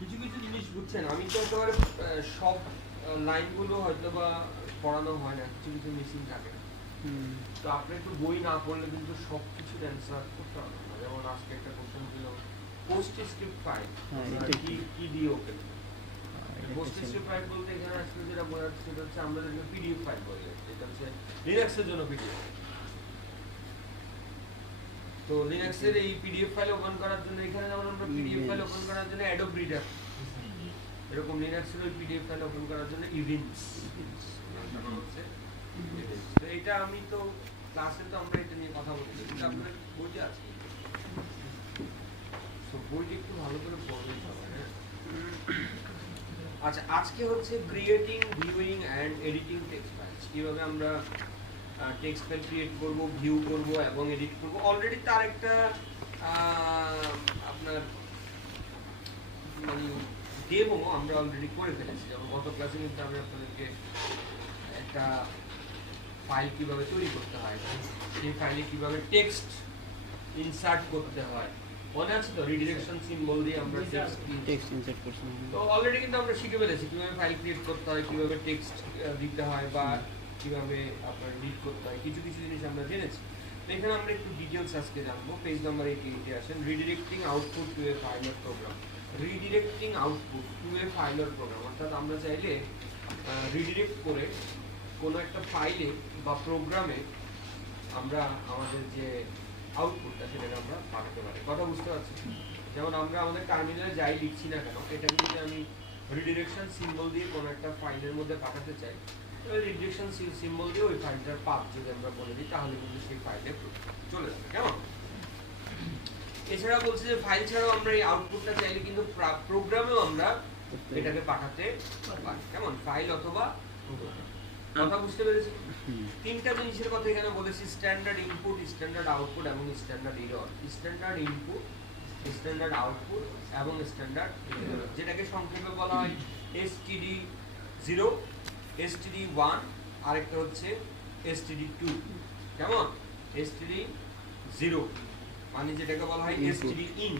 কিছু কিছু জিনিস বুঝছেন, আমি তো একেবারে সব লাইনগুলো হয়তো বা পড়ানো হয় না, কিছু কিছু মিসিং থাকে। তো আপনি একটু বই না পড়লে কিন্তু সব কিছুর অ্যান্সার করতে পারবেন না। যেমন আজকে একটা কোশ্চেন ছিল পোস্ট স্ক্রিপ্ট ফাইল কি দিয়ে ওপেন। পোস্ট স্ক্রিপ্ট ফাইল বলতে এখানে আসলে যেটা বোঝাচ্ছে সেটা হচ্ছে আমরা যেটা পিডিএফ ফাইল বলি, এটা হচ্ছে লিনাক্সের জন্য পিডিএফ। তো লিনাক্সের এই পিডিএফ ফাইল ওপেন করার জন্য এখানে যেমন আমরা পিডিএফ ফাইল ওপেন করার জন্য অ্যাডোব রিডার, এরকম লিনাক্সের ওই পিডিএফ ফাইল ওপেন করার জন্য ইভিন্স। তো এটা আমি তো ক্লাসে তো আমরা এটা নিয়ে কথা বলছি, কিন্তু আপনাদের বইতে আছে, তো বইটা একটু ভালো করে পড়বেন সবাই। হ্যাঁ, আচ্ছা, আজকে হচ্ছে creating, viewing and editing text files. কিভাবে আমরা টেক্সট ফাইল ক্রিয়েট করব, ভিউ করব এবং এডিট করব। অলরেডি তার একটা আপনার মানে ডেমো আমরা অলরেডি করে ফেলেছি। যেমন গত ক্লাসে কিন্তু আমি আপনাদেরকে একটা ফাইল কিভাবে তৈরি করতে হয়, সেই ফাইলে কিভাবে টেক্সট ইনসার্ট করতে হয় মনে আছে তো? রিডিরেকশন সিম্বল দিয়ে আমরা টেক্সট ইনসার্ট করছি। তো অলরেডি কিন্তু আমরা শিখে ফেলেছি কিভাবে ফাইল ক্রিয়েট করতে হয়, কিভাবে টেক্সট দিতে হয় বা কিভাবে আপনার এডিট করতে হয়, কিছু কিছু জিনিস আমরা জেনেছি। তো এখানে আমরা একটু ডিটেইলস আজকে জানবো। পেজ নাম্বার 88 আসেন। Redirecting output to a file or program. Redirecting output to a file or program, অর্থাৎ আমরা চাইলে রিডিরেক্ট করে কোনো একটা ফাইলে বা প্রোগ্রামে আমরা আমাদের যে আউটপুটটা সেটাকে আমরা পাঠাতে পারি। কথা বুঝতে পারছি? যেমন আমরা আমাদের টার্মিনালে যাই লিখছি না কেন, এটাকে যদি আমি রিডিরেকশন সিম্বল দিয়ে কোনো একটা ফাইলের মধ্যে পাঠাতে চাই, তাহলে রিডিরেকশন সিম্বল দিয়ে ওই ফাইলটার পাথ যদি আমরা বলে দিই, তাহলে কিন্তু সেই ফাইলে চলে যাবে। কেমন? এছাড়া বলছে যে ফাইল ছাড়াও আমরা এই আউটপুটটা চাইলে কিন্তু প্রোগ্রামেও আমরা এটাকে পাঠাতে পারি। কেমন? ফাইল অথবা প্রোগ্রাম। কথা বুঝতে পেরেছি? তিনটা জিনিসের কথা এখানে বলেছি, স্ট্যান্ডার্ড ইনপুট, স্ট্যান্ডার্ড আউটপুট এবং standard error. Standard input, standard output এবং স্ট্যান্ডার্ড এরর, যেটাকে সংক্ষেপে বলা হয় std0, std1, আরেকটা হচ্ছে std2। কেমন? std0 মানে যেটাকে বলা হয় stdin,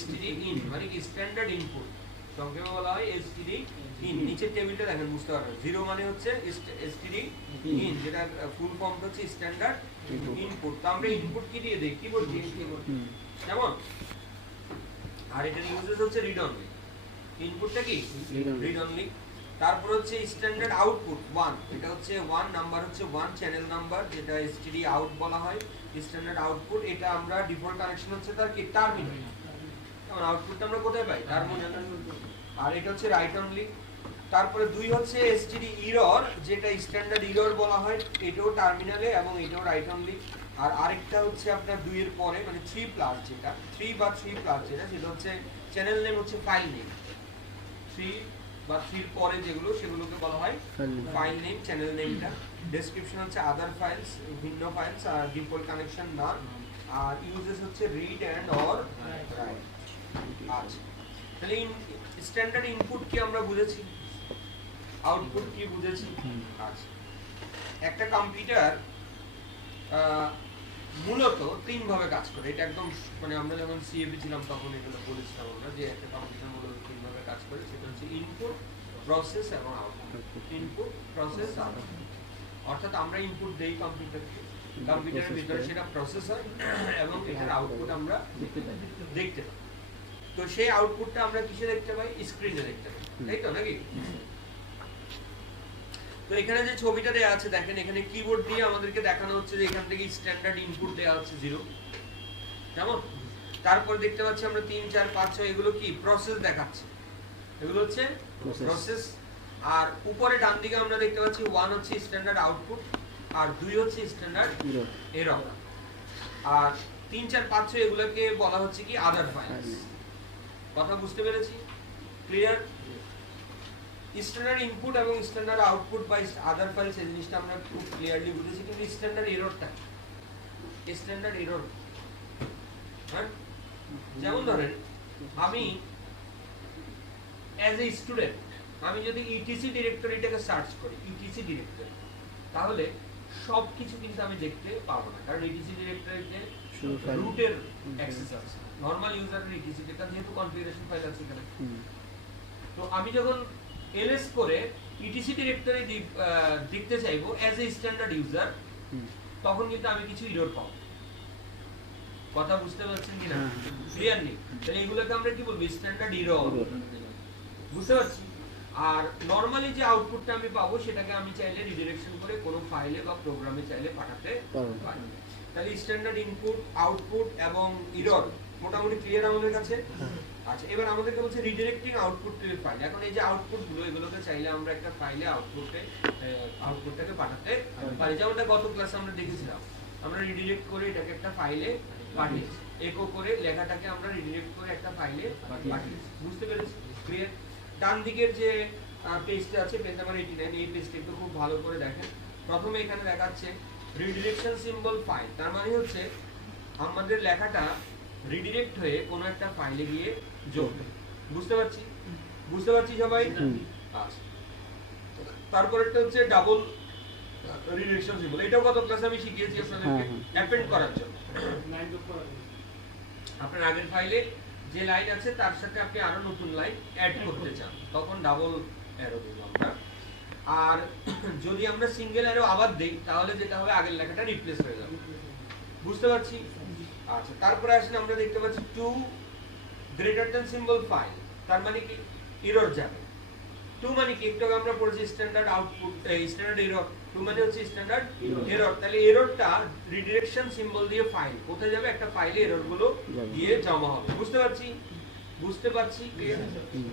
stdin মানে কি স্ট্যান্ডার্ড ইনপুট, সংক্ষেপে বলা হয় stdin। নিচের টেবিলটা দেখেন, বুঝতে পারবেন। 0 মানে হচ্ছে stdin, যেটা ফুল ফর্ম হচ্ছে স্ট্যান্ডার্ড ইনপুট। তো আমরা ইনপুট কি দিয়ে দেই? কিবোর্ড দিয়ে। কেমন? আর এটার ইউজেস হচ্ছে রিড অনলি। ইনপুটটা কি? Read only. তারপর হচ্ছে স্ট্যান্ডার্ড আউটপুট 1, এটা হচ্ছে 1 নাম্বার, হচ্ছে 1 চ্যানেল নাম্বার, যেটা std আউট বলা হয়। স্ট্যান্ডার্ড আউটপুট, এটা আমরা ডিফল্ট কানেকশন হচ্ছে তার কি? টার্মিনাল। কারণ আউটপুটটা আমরা কোথায় পাই? টার্মিনাল। আর এটা হচ্ছে রাইট অনলি। তারপরে 2 হচ্ছে std এরর, যেটা স্ট্যান্ডার্ড এরর বলা হয়, এটাও টার্মিনালে এবং এটাও রাইট অনলি। আর আরেকটা হচ্ছে আপনার 2 এর পরে মানে 3 প্লাস, যেটা 3 বা 3 প্লাস যেটা, সেটা হচ্ছে চ্যানেল নেম, হচ্ছে ফাইল নেম। 3 বা 3 এর পরে যেগুলো, সেগুলোকে বলা হয় ফাইল নেম, চ্যানেল নেমটা। ডেসক্রিপশন হচ্ছে আদার ফাইলস, ভিন্ন ফাইলস, আর ডিফল্ট কানেকশন না। আর ইউজেস হচ্ছে রিড এন্ড অর রাইট। আচ্ছা, তাহলে স্ট্যান্ডার্ড ইনপুট কি আমরা বুঝেছি, আউটপুট কি বুঝেছি। আচ্ছা, একটা কম্পিউটার মূলত 3 ভাবে কাজ করে। এটা একদম মানে আমরা যখন সিএপি ছিলাম তখন এগুলো বলেছিলাম আমরা, যে একটা কম্পিউটার মূলত 3 ভাবে কাজ করে। সেটা হচ্ছে ইনপুট, প্রসেস এবং আউটপুট। Input, process, output. অর্থাৎ আমরা ইনপুট দেই কম্পিউটারকে, কম্পিউটারের ভিতরে সেটা প্রসেস হয় এবং এটার আউটপুট আমরা দেখতে পাই। তো সেই আউটপুটটা আমরা কিসে দেখতে পাই? স্ক্রিনে দেখতে পাই, তাই তো নাকি? তো এখানে যে ছবিটা দেয়া আছে দেখেন, এখানে কিবোর্ড দিয়ে আমাদেরকে দেখানো হচ্ছে যে এখান থেকে স্ট্যান্ডার্ড ইনপুট দেয়া হচ্ছে 0। কেমন? তারপর দেখতে পাচ্ছি আমরা 3 4 5 6, এগুলো কি? প্রসেস দেখাচ্ছে। এগুলো হচ্ছে প্রসেস। আর উপরে ডান দিকে আমরা দেখতে পাচ্ছি 1 হচ্ছে স্ট্যান্ডার্ড আউটপুট আর 2 হচ্ছে স্ট্যান্ডার্ড এরর। আর 3 4 5 6 এগুলোকে বলা হচ্ছে কি? Other files. কথা বুঝতে পেরেছি? ক্লিয়ার? স্ট্যান্ডার্ড ইনপুট এবং standard output by other files, এই জিনিসটা আমরা খুব ক্লিয়ারলি বুঝেছি। কিন্তু স্ট্যান্ডার্ড এররটা, স্ট্যান্ডার্ড এরর, হ্যাঁ, যেমন ধরেন আমি অ্যাজ এ স্টুডেন্ট, আমি যদি ইটিসি ডিরেক্টরিটাকে সার্চ করি, ইটিসি ডিরেক্টরি, তাহলে সবকিছু কিন্তু আমি দেখতে পাবো না, কারণ ইটিসি ডিরেক্টরিতে রুটের অ্যাক্সেস আছে। নরমাল ইউজারের ইটিসি এটা যেহেতু কনফিগারেশন ফাইল আছে এখানে। তো আমি যখন ls করে ইটিসি ডিরেক্টরি দেখতে চাইবো অ্যাজ এ স্ট্যান্ডার্ড ইউজার, তখন কিন্তু আমি কিছু এরর পাবো। কথা বুঝতে পারছেন কিনা? ক্লিয়ার নেই? তাহলে এগুলোকে আমরা কি বলবো? Standard error. বুঝতে পারছি? আর নরমালি যে আউটপুটটা আমি পাবো সেটাকে আমি চাইলে রিডিরেকশন করে কোনো ফাইলে বা প্রোগ্রামে চাইলে পাঠাতে পারি। তাহলে স্ট্যান্ডার্ড ইনপুট, আউটপুট এবং এরর মোটামুটি ক্লিয়ার আমাদের কাছে। আচ্ছা, এবার আমাদেরকে বলছে রিডিরেক্টিং আউটপুট টু ফাইল। এখন এই যে আউটপুট গুলো, এগুলোকে চাইলে আমরা একটা ফাইলে আউটপুটটাকে পাঠাতে পারি। যেমনটা গত ক্লাসে আমরা দেখেছিলাম, আমরা রিডিরেক্ট করে এটাকে একটা ফাইলে পাঠিয়েছি, ইকো করে লেখাটাকে আমরা রিডিরেক্ট করে একটা ফাইলে পাঠিয়েছি। বুঝতে পেরেছি? ক্লিয়ার? ডান দিকের যে পেজটা আছে, পেজ নাম্বার 89, এই পেজটা একটু খুব ভালো করে দেখেন। প্রথমে এখানে দেখাচ্ছে রিডিরেকশন সিম্বল ফাইল, তার মানে হচ্ছে আমাদের লেখাটা রিডিরেক্ট হয়ে কোনো একটা ফাইলে গিয়ে যোগবে। বুঝতে পারছি? বুঝতে পারছি সবাই? আচ্ছা, তারপরেরটা হচ্ছে ডাবল রিডিরেকশন সিম্বল। এটাও গত ক্লাসে আমি শিখিয়েছি আপনাদেরকে অ্যাপেন্ড করার জন্য। আপনার আগের ফাইলে যে লাইন আছে তার সাথে আপনি আরো নতুন লাইন অ্যাড করতে চান, তখন ডাবল অ্যারো দেব আমরা। আর যদি আমরা সিঙ্গেল অ্যারো আবার দেই, তাহলে যেটা হবে আগের লেখাটা রিপ্লেস হয়ে যাবে। বুঝতে পারছি? আচ্ছা, তারপরে আসেন আমরা দেখতে পাচ্ছি two greater than symbol file, তার মানে কি এরর যাবে। টু মানে কি? একটু আমরা পড়েছি standard output, standard error. Two মানে হচ্ছে স্ট্যান্ডার্ড এরর। তাহলে এররটা রিডিরেকশন সিম্বল দিয়ে ফাইল কোথায় যাবে? একটা ফাইলে এরর গুলো গিয়ে জমা হবে। বুঝতে পারছি? বুঝতে পারছি?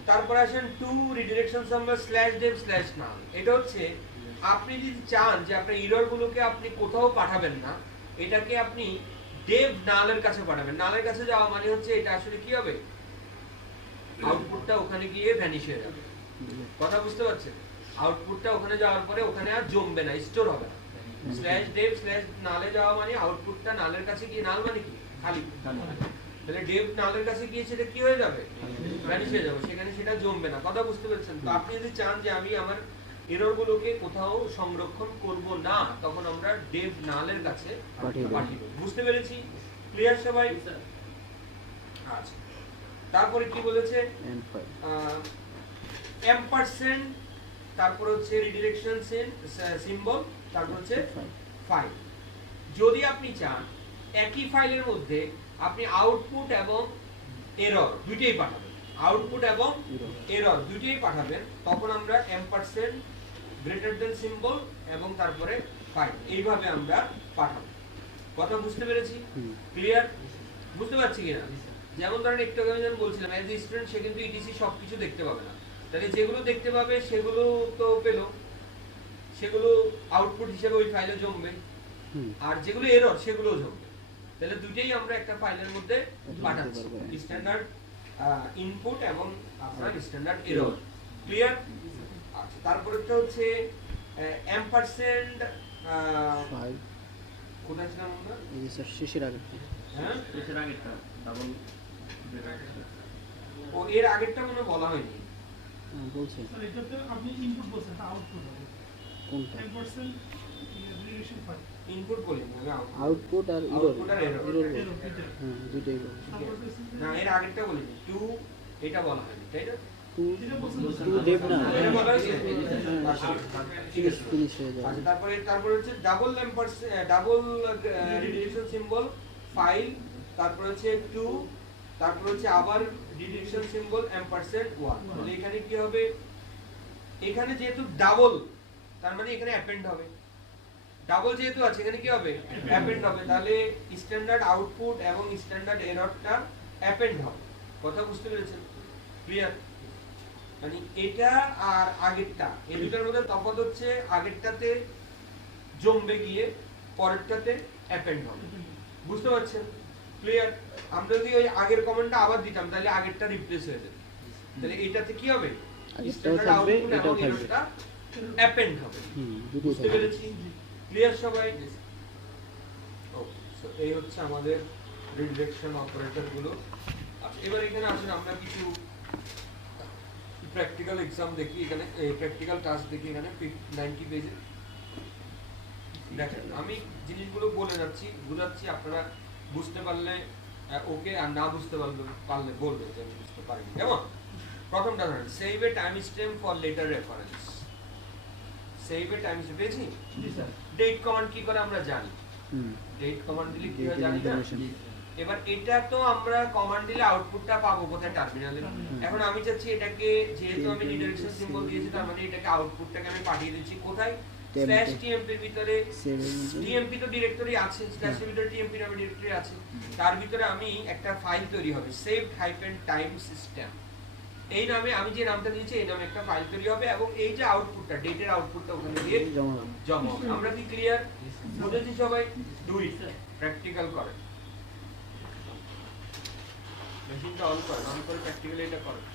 তারপর আসেন টু রিডিরেকশন সিম্বল /dev/null। এটা হচ্ছে আপনি যদি চান যে আপনার এরর গুলোকে আপনি কোথাও পাঠাবেন না, এটাকে আপনি dev null এর কাছে পাঠাবেন। null এর কাছে যাওয়া মানে হচ্ছে এটা আসলে কি হবে? আউটপুটটা ওখানে গিয়ে ভ্যানিশ হয়ে যাবে। কথা বুঝতে পারছেন? আউটপুটটা ওখানে যাওয়ার পরে ওখানে আর জমবে না, স্টোর হবে না। /dev/null এ যাওয়া মানে আউটপুটটা null এর কাছে গিয়ে, null মানে কি? খালি। তাহলে dev null এর কাছে গিয়ে সেটা কি হয়ে যাবে? ভ্যানিশ হয়ে যাবে, সেখানে সেটা জমবে না। কথা বুঝতে পারছেন? তো আপনি যদি চান যে আমি আমার এরর গুলোকে কোথাও সংরক্ষণ করব না, তখন আমরা dev null এর কাছে পাঠিয়ে দেব। বুঝতে পেরেছি? ক্লিয়ার সবাই? আচ্ছা, তারপরে কি বলেছে? ampersand, তারপর হচ্ছে রিডিরেকশন সিম্বল, তারপর হচ্ছে ফাইল। যদি আপনি চান একই ফাইলের মধ্যে আপনি আউটপুট এবং এরর দুইটাই পাঠাবেন, আউটপুট এবং এরর দুইটাই পাঠাবেন, তখন আমরা ampersand, গ্রেটার দ্যান সিম্বল এবং তারপরে ফাইল এইভাবে আমরা পাঠাবো। কথা বুঝতে পেরেছি? ক্লিয়ার? বুঝতে পারছি কিনা? যেমন ধরেন একটু আগে আমি যেমন বলছিলাম, অ্যাজ এ স্টুডেন্ট সে কিন্তু ইটিসি সবকিছু দেখতে পাবে না। তাহলে যেগুলো দেখতে পাবে সেগুলো তো পেলো, সেগুলো আউটপুট হিসেবে ওই ফাইলে জমবে, আর যেগুলো এরর সেগুলো জমবে। তাহলে দুটেই আমরা একটা ফাইলের মধ্যে পাঠাচ্ছি, স্ট্যান্ডার্ড ইনপুট এবং আপনার স্ট্যান্ডার্ড এরর। ক্লিয়ার? আচ্ছা, তারপরেটা হচ্ছে ampersand ফাইল। কোথায় ছিলাম আমরা? এই যে স্যার শেষের আগে। হ্যাঁ, শেষের আগেরটা ডাবল ও এর আগেরটা মনে বলা হয়নি। বলছেন স্যার, এটাতে আপনি ইনপুট বলছেন, আউটপুট হবে কোনটা? 10% রিডিরেকশন ফাইল ইনপুট বলি না, আউটপুট আর এরর। হ্যাঁ, দুটোই বলি। না, এর আগেরটা বলি টু, এটা বলা হয়নি, তাই না? টু দেব না, এটা বলা হয়েছে। ঠিক আছে, ফিনিশ হয়ে যাবে। আচ্ছা, তারপরে হচ্ছে ডাবল রিডিরেকশন সিম্বল ফাইল, তারপর হচ্ছে টু, তারপর হচ্ছে আবার রিডিরেকশন সিম্বল &1। তাহলে এখানে কি হবে? এখানে যেহেতু ডাবল, তার মানে এখানে অ্যাপেন্ড হবে। ডাবল যেহেতু আছে, এখানে কি হবে? অ্যাপেন্ড হবে। তাহলে স্ট্যান্ডার্ড আউটপুট এবং স্ট্যান্ডার্ড এররটা অ্যাপেন্ড হবে। কথা বুঝতে পেরেছেন? ক্লিয়ার? মানে এটা আর আগেরটা, এই দুটোর মধ্যে তফাৎ হচ্ছে আগেরটাতে জমবে গিয়ে, পরেরটাতে অ্যাপেন্ড হবে। বুঝতে পারছেন? ক্লিয়ার? আমরা যদি ওই আগের কমেন্টটা আবার দিতাম তাহলে আগেরটা রিপ্লেস হয়ে যেত। তাহলে এটাতে কি হবে? স্ট্যান্ডার্ড আউটপুট এবং এররটা অ্যাপেন্ড হবে। বুঝতে পেরেছি? ক্লিয়ার সবাই? ওকে, সো এই হচ্ছে আমাদের রিডিরেকশন অপারেটর গুলো। আচ্ছা, এবার এখানে আসেন আমরা কিছু প্র্যাকটিক্যাল এক্সাম দেখি। এখানে প্র্যাকটিক্যাল টাস্ক দেখি এখানে 90 পেজে। দেখেন, আমি জিনিসগুলো বলে যাচ্ছি, বুঝাচ্ছি, আপনারা বুঝতে পারলে ওকে, আর না বুঝতে পারলে বলবে যে আমি বুঝতে পারিনি। কেমন? প্রথমটা ধরেন save A time stamp for letter reference. Save A time stamp পেয়েছি? জি স্যার। ডেট কমান্ড কি করে আমরা জানি? ডেট কমান্ড দিলে কি হয় জানি না? এবার এটা তো আমরা কমান্ড দিলে আউটপুটটা পাবো কোথায়? টার্মিনালে। এখন আমি চাচ্ছি এটাকে, যেহেতু আমি রিডাইরেকশন সিম্বল দিয়েছি, তার মানে এটাকে আউটপুটটাকে আমি পাঠিয়ে দিচ্ছি কোথায়? /tmp এর ভিতরে। tmp তো ডিরেক্টরি আছে, স্ল্যাশ এর ভিতরে tmp নামে ডিরেক্টরি আছে। তার ভিতরে আমি একটা ফাইল তৈরি হবে saved-time system, এই নামে আমি যে নামটা দিয়েছি এই নামে একটা ফাইল তৈরি হবে, এবং এই যে আউটপুটটা, ডেটের আউটপুটটা ওখানে দিয়ে জমা হবে। আমরা কি ক্লিয়ার? বুঝেছি সবাই? ডু ইট, প্র্যাকটিক্যাল করেন। মেশিনটা অন করেন, অন করে প্র্যাকটিক্যালি এটা করেন।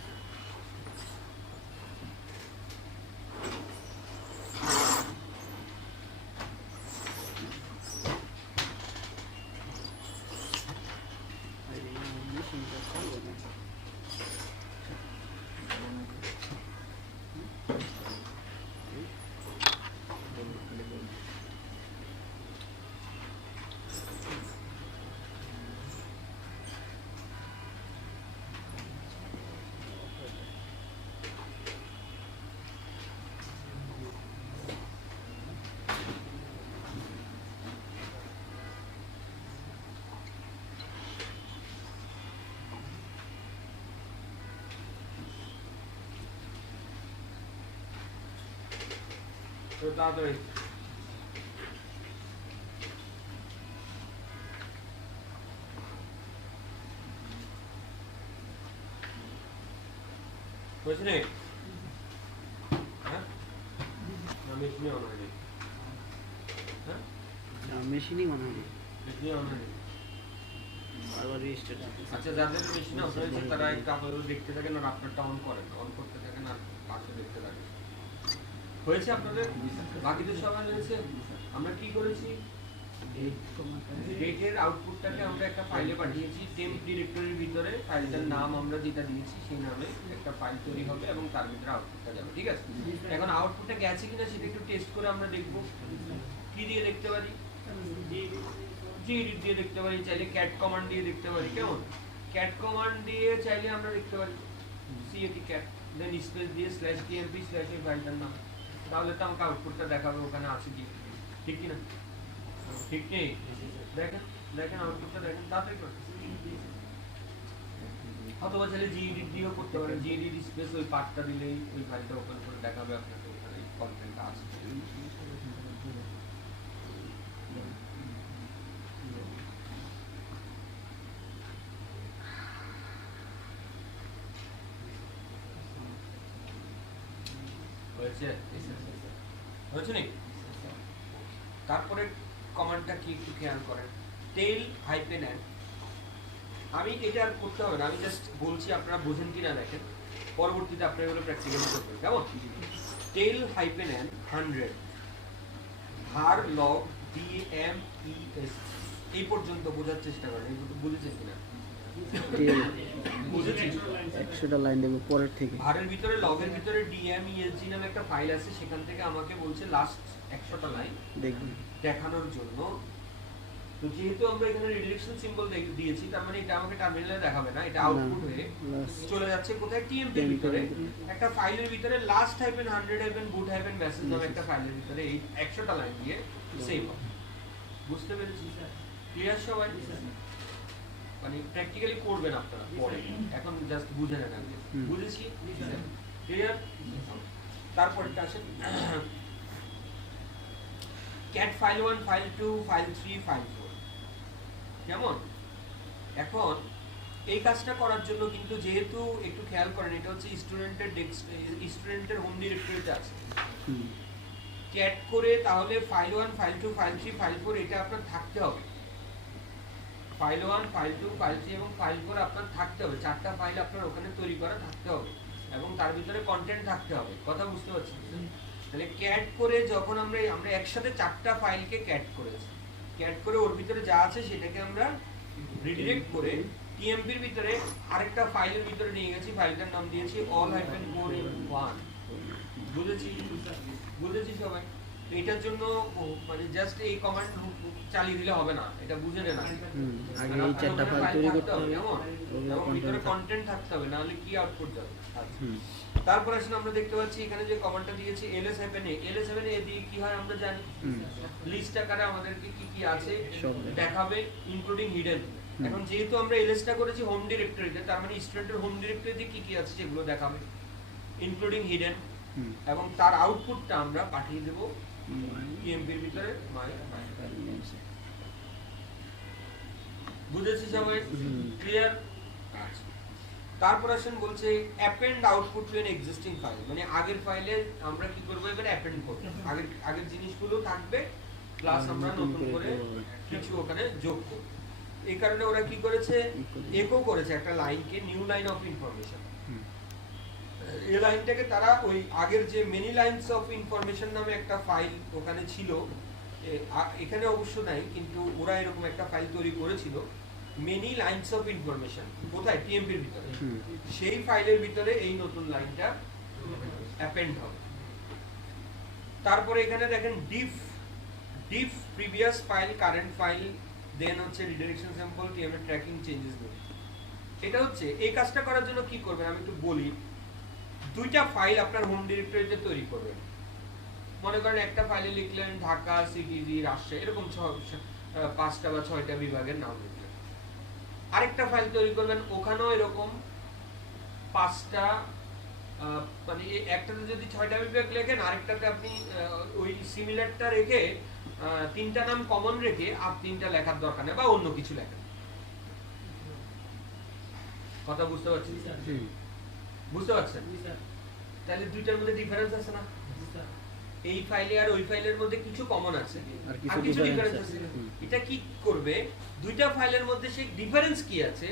তো তাড়াতাড়ি হয়েছে রে? হ্যাঁ, মেশিনে অন হয়নি। হ্যাঁ, মেশিনই মনে হয় মেশিনে অন হয়নি। বারবার রেজিস্টার। আচ্ছা, যাদের মেশিনে অন হয়েছে তারা একটু আপনারা দেখতে থাকেন আর আপনারটা অন করেন, অন করতে থাকেন আর পাশে দেখতে থাকেন। হয়েছে আপনাদের? বাকিদের সবাই হয়েছে? আমরা কি করেছি? ডেটের আউটপুটটাকে আমরা একটা ফাইলে পাঠিয়েছি, টেম্প ডিরেক্টরির ভিতরে ফাইলটার নাম আমরা যেটা দিয়েছি সেই নামে একটা ফাইল তৈরি হবে এবং তার ভিতরে আউটপুটটা যাবে। ঠিক আছে? এখন আউটপুটটা গেছে কিনা সেটা একটু টেস্ট করে আমরা দেখব। কি দিয়ে দেখতে পারি? gedit দিয়ে দেখতে পারি, চাইলে ক্যাট কমান্ড দিয়ে দেখতে পারি। কেমন? ক্যাট কমান্ড দিয়ে চাইলে আমরা দেখতে পারি cat দেন স্পেস দিয়ে /tmp এই ফাইলটার নাম, তাহলে তো আমাকে আউটপুটটা দেখাবে ওখানে আছে কি। ঠিক কি না? ঠিক নেই? দেখেন দেখেন আউটপুটটা দেখেন, তাড়াতাড়ি করুন। অথবা চাইলে gedit দিয়েও করতে পারেন, gedit স্পেস ওই পার্টটা দিলেই ওই ফাইলটা ওপেন করে দেখাবে আপনাকে ওখানে কন্টেন্টটা আছে। হয়েছে নাকি? তারপরে কমান্ডটা কি একটু খেয়াল করেন, টেল -n। আমি এটা আর করতে হবে না, আমি জাস্ট বলছি, আপনারা বুঝেন কিনা দেখেন, পরবর্তীতে আপনারা এগুলো প্র্যাকটিক্যালি করবেন। কেমন? টেল -n 100 var log dmes, এই পর্যন্ত বোঝার চেষ্টা করেন। এই বুঝেছেন কিনা? বুঝেছি। 100টা লাইন দেব পরের থেকে। ভারের ভিতরে লগের ভিতরে dmesg নামে একটা ফাইল আছে, সেখান থেকে আমাকে বলছে লাস্ট 100টা লাইন দেখুন দেখানোর জন্য। তো যেহেতু আমরা এখানে রিডাইরেকশন সিম্বল দিয়েছি, তার মানে এটা আমাকে টার্মিনালে দেখাবে না, এটা আউটপুট হয়ে চলে যাচ্ছে কোথায়? tmp এর ভিতরে একটা ফাইলের ভিতরে last-100-boot-message নামে একটা ফাইলের ভিতরে এই 100টা লাইন দিয়ে সেভ হবে। বুঝতে পেরেছি? ক্লিয়ার সবাই? মানে প্র্যাকটিক্যালি করবেন আপনারা পরে, এখন জাস্ট বুঝে নেন আগে। বুঝেছি? ক্লিয়ার? তারপরটা আসেন cat file1, file2, file3, file4। কেমন? এখন এই কাজটা করার জন্য কিন্তু যেহেতু একটু খেয়াল করেন, এটা হচ্ছে স্টুডেন্টের হোম ডিরেক্টরিতে আছে। ক্যাট করে তাহলে file1, file2, file3, file4 এটা আপনার থাকতে হবে। file1, file2, file3 এবং file4 আপনার থাকতে হবে। 4টা ফাইল আপনার ওখানে তৈরি করা থাকতে হবে এবং তার ভিতরে কন্টেন্ট থাকতে হবে। কথা বুঝতে পারছেন? তাহলে ক্যাট করে যখন আমরা একসাথে 4টা ফাইলকে ক্যাট করেছি, ক্যাট করে ওর ভিতরে যা আছে সেটাকে আমরা রিডিরেক্ট করে tmp এর ভিতরে আরেকটা ফাইলের ভিতরে নিয়ে গেছি, ফাইলটার নাম দিয়েছি all-4m1। বুঝেছি? বুঝেছি সবাই? এটার জন্য মানে জাস্ট এই কমান্ড চালিয়ে দিলে হবে না, এটা বুঝে নেন আগে। আগে এই চারটা ফাইল তৈরি করতে হবে, কেমন? ওগুলো এবং ভিতরে content কন্টেন্ট থাকতে হবে, নাহলে কি আউটপুট যাবে। আচ্ছা। হুম তারপর আসলে আমরা দেখতে পাচ্ছি এখানে যে কমান্ডটা দিয়েছি ls7a দিয়ে কি হয় আমরা জানি, হুম। লিস্ট আকারে আমাদেরকে কি কি আছে সব দেখাবে, ইনক্লুডিং হিডেন। হুম। এখন যেহেতু আমরা এলএসটা করেছি হোম ডিরেক্টরিতে, তার মানে স্টুডেন্টের হোম ডিরেক্টরিতে কি কি আছে সেগুলো দেখাবে, ইনক্লুডিং হিডেন। হুম এবং তার আউটপুটটা আমরা পাঠিয়ে দেব ইএমপির ভিতরে বুঝেছি সবাই? ক্লিয়ার? তারপর আসেন বলছে append output to an existing file, মানে আগের ফাইলে আমরা কি করব, এবারে অ্যাপেন্ড করব, আগের জিনিসগুলো থাকবে প্লাস আমরা নতুন করে কিছু ওখানে যোগ করব। এই কারণে ওরা কি করেছে, একো করেছে একটা লাইনকে, নিউ লাইন অফ ইনফরমেশন। এই লাইনটাকে তারা ওই আগের যে মেনি লাইনস অফ ইনফরমেশন নামে একটা ফাইল ওখানে ছিল, এখানে অবশ্য নাই, কিন্তু ওরা এরকম একটা ফাইল তৈরি করেছিল মেনি লাইনস অফ ইনফরমেশন, কোথায়, টিএমপির ভিতরে। সেই ফাইলের ভিতরে এই নতুন লাইনটা অ্যাপেন্ড হবে। তারপরে এখানে দেখেন ডিফ প্রিভিয়াস ফাইল কারেন্ট ফাইল, দেন হচ্ছে redirection sample TMA tracking changes দেবে। এটা হচ্ছে এই কাজটা করার জন্য কি করবেন আমি একটু বলি। দুইটা ফাইল আপনার হোম ডিরেক্টরিতে তৈরি করবেন। মনে করেন একটা ফাইলে লিখলেন ঢাকা, সিটিজি, রাজশাহী, এরকম 5টা বা 6টা বিভাগের নাম লিখলেন। আরেকটা ফাইল তৈরি করবেন, ওখানেও এরকম 5টা, মানে একটাতে যদি 6টা বিভাগ লেখেন, আরেকটাতে আপনি ওই সিমিলারটা রেখে 3টা নাম কমন রেখে আর 3টা লেখার দরকার নেই, বা অন্য কিছু লেখেন। কথা বুঝতে পারছেন? বুঝতে পারছেন? তাহলে দুইটার মধ্যে ডিফারেন্স আছে না? এই ফাইলে আর ওই ফাইলের মধ্যে কিছু কমন আছে আর আর কিছু ডিফারেন্স আছে। এটা কি করবে, দুইটা ফাইলের মধ্যে সেই ডিফারেন্স কি আছে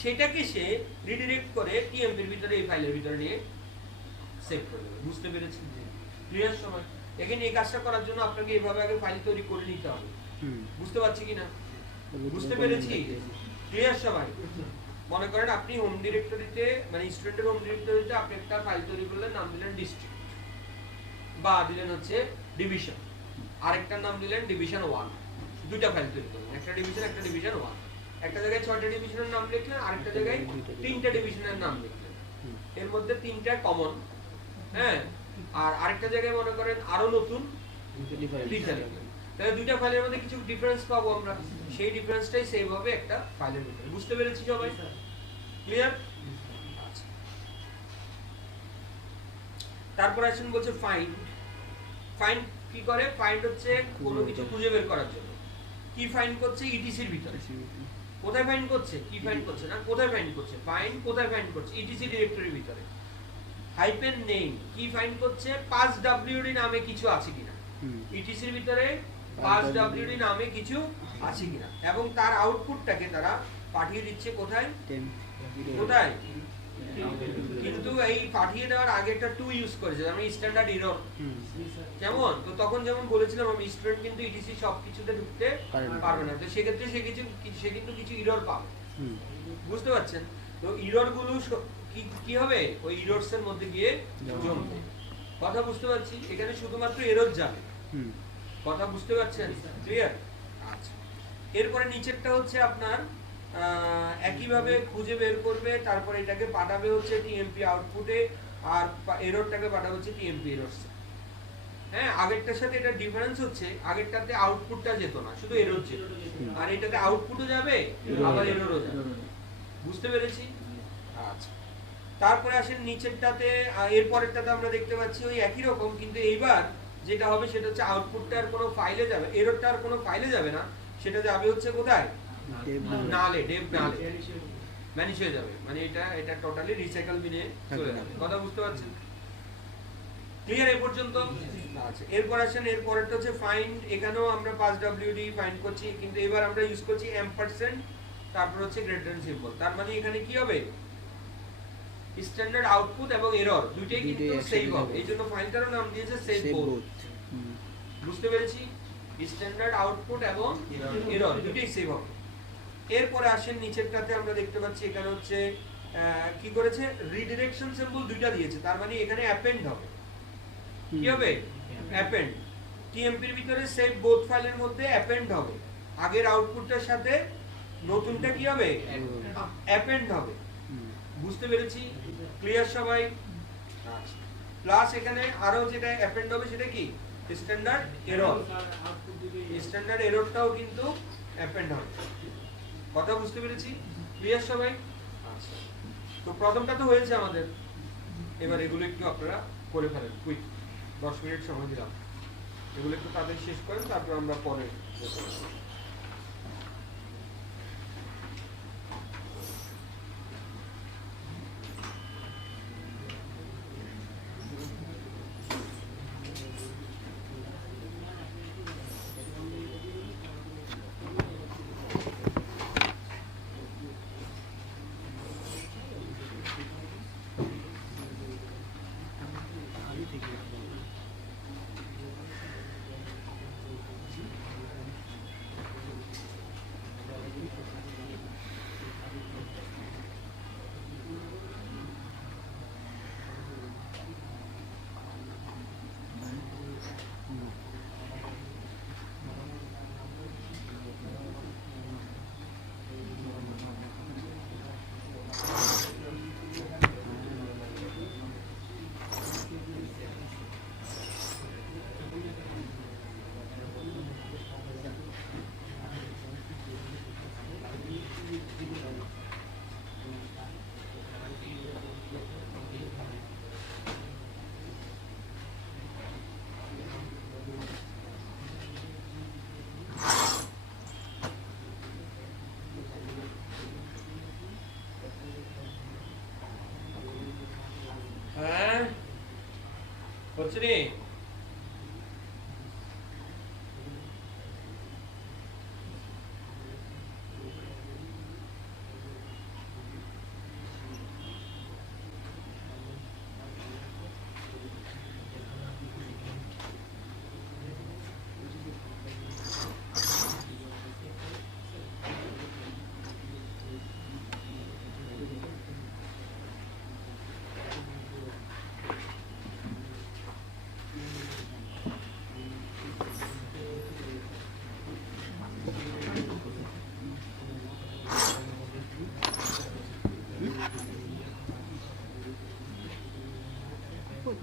সেটাকে সে রিডিরেক্ট করে টিএমপির ভিতরে এই ফাইলের ভিতরে নিয়ে সেভ করে দেবে। বুঝতে পেরেছেন? ক্লিয়ার সবাই? এখানে এই কাজটা করার জন্য আপনাকে এইভাবে আগে ফাইল তৈরি করে নিতে হবে। বুঝতে পারছি কিনা? বুঝতে পেরেছি? ক্লিয়ার সবাই? মনে করেন আপনি হোম ডিরেক্টরিতে, মানে স্টুডেন্টের হোম ডিরেক্টরিতে আপনি একটা ফাইল তৈরি করলেন, নাম দিলেন ডিস্ট্রিক্ট, বা দিলেন হচ্ছে ডিভিশন, আরেকটার নাম দিলেন ডিভিশন 1। দুইটা ফাইল তৈরি করলেন, একটা ডিভিশন একটা ডিভিশন 1। একটা জায়গায় 6টা ডিভিশনের নাম লিখলেন, আরেকটা জায়গায় 3টা ডিভিশনের নাম লিখলেন। এর মধ্যে 3টা কমন, হ্যাঁ, আর আরেকটা জায়গায় মনে করেন আরো নতুন 3টা লিখলেন। তাহলে দুইটা ফাইলের মধ্যে কিছু ডিফারেন্স পাবো আমরা, সেই ডিফারেন্সটাই সেভ হবে একটা ফাইলের ভিতরে। বুঝতে পেরেছি সবাই? ক্লিয়ার? আচ্ছা। তারপর আসেন বলছে ফাইন্ড। ফাইন্ড কি করে? ফাইন্ড হচ্ছে কোনো কিছু খুঁজে বের করার জন্য। কি ফাইন্ড করছে? ইটিসির ভিতরে। কোথায় ফাইন্ড করছে? কি ফাইন্ড করছে না, কোথায় ফাইন্ড করছে? ফাইন্ড কোথায় ফাইন্ড করছে? ইটিসি ডিরেক্টরির ভিতরে। হাইপেন নেম কি ফাইন্ড করছে? 5wd নামে কিছু আছে কিনা, ইটিসির ভিতরে 5wd নামে কিছু আছে কিনা, এবং তার আউটপুটটাকে তারা পাঠিয়ে দিচ্ছে কোথায়, কোথায়? কিন্তু এই পাঠিয়ে দেওয়ার আগে একটা টু ইউজ করেছে, আমি স্ট্যান্ডার্ড এরর। কেমন? তো তখন যেমন বলেছিলাম আমি, স্টুডেন্ট কিন্তু ইটিসি সবকিছুতে ঢুকতে পারবে না, তো সেক্ষেত্রে সে কিন্তু কিছু এরর পাবে। বুঝতে পারছেন? তো এরর গুলো কি হবে, ওই এররস এর মধ্যে গিয়ে জমবে। কথা বুঝতে পারছি? এখানে শুধুমাত্র এরর যাবে। কথা বুঝতে পারছেন? ক্লিয়ার? আচ্ছা। এরপরে নিচেরটা হচ্ছে আপনার একইভাবে খুঁজে বের করবে, তারপরে এটাকে পাঠাবে হচ্ছে টিএমপি আউটপুটে, আর এররটাকে পাঠাবে হচ্ছে টিএমপি এররস। হ্যাঁ, আগেরটার সাথে এটা ডিফারেন্স হচ্ছে, আগেরটাতে আউটপুটটা যেত না, শুধু এরর যেত, আর এটাতে আউটপুটও যাবে আবার এররও যাবে। বুঝতে পেরেছি? আচ্ছা। তারপরে আসেন নিচেরটাতে, এরপরেরটাতে আমরা দেখতে পাচ্ছি ওই একই রকম, কিন্তু এইবার যেটা হবে সেটা হচ্ছে আউটপুটটা আর কোনো ফাইলে যাবে, এররটা আর কোনো ফাইলে যাবে না, সেটা যাবে হচ্ছে কোথায়, নালে, ডেভ নালে ম্যানেজ হয়ে যাবে, মানে এটা টোটালি রিসাইকেল বিনে চলে যাবে। কথা বুঝতে পারছেন? ক্লিয়ার এই পর্যন্ত? আচ্ছা। এরপর আসেন এরপরটা হচ্ছে ফাইন্ড। এখানেও আমরা 5wd ফাইন্ড করছি, কিন্তু এবার আমরা ইউজ করছি এম্পারসেন্ট, তারপর হচ্ছে গ্রেটার সিম্বল। তার মানে এখানে কি হবে, স্ট্যান্ডার্ড আউটপুট এবং এরর দুইটাই কিন্তু সেভ হবে, এইজন্য ফাইলটারও নাম দিয়েছে সেভ বোথ। বুঝতে পেরেছি? স্ট্যান্ডার্ড আউটপুট এবং এরর দুইটাই সেভ হবে। এরপরে আসেন নিচেরটাতে আমরা দেখতে পাচ্ছি এখানে হচ্ছে কি করেছে, রিডিরেকশন সিম্বল দুইটা দিয়েছে, তার মানে এখানে অ্যাপেন্ড হবে। কি হবে? অ্যাপেন্ড। টিএমপির ভিতরে সেভ বোথ ফাইলের মধ্যে অ্যাপেন্ড হবে, আগের আউটপুটটার সাথে নতুনটা কি হবে, অ্যাপেন্ড হবে। বুঝতে পেরেছি? ক্লিয়ার সবাই? প্লাস এখানে আরো যেটা অ্যাপেন্ড হবে সেটা কি, স্ট্যান্ডার্ড এরর। স্ট্যান্ডার্ড এররটাও কিন্তু অ্যাপেন্ড হবে। কথা বুঝতে পেরেছি? ক্লিয়ার সবাই? আচ্ছা, তো প্রথমটা তো হয়েছে আমাদের, এবার এগুলো একটু আপনারা করে ফেলেন কুইক, 10 মিনিট সময় দিলাম, এগুলো একটু তাদের শেষ করেন, তারপর আমরা পরে হ্যাঁ হচ্ছে রে।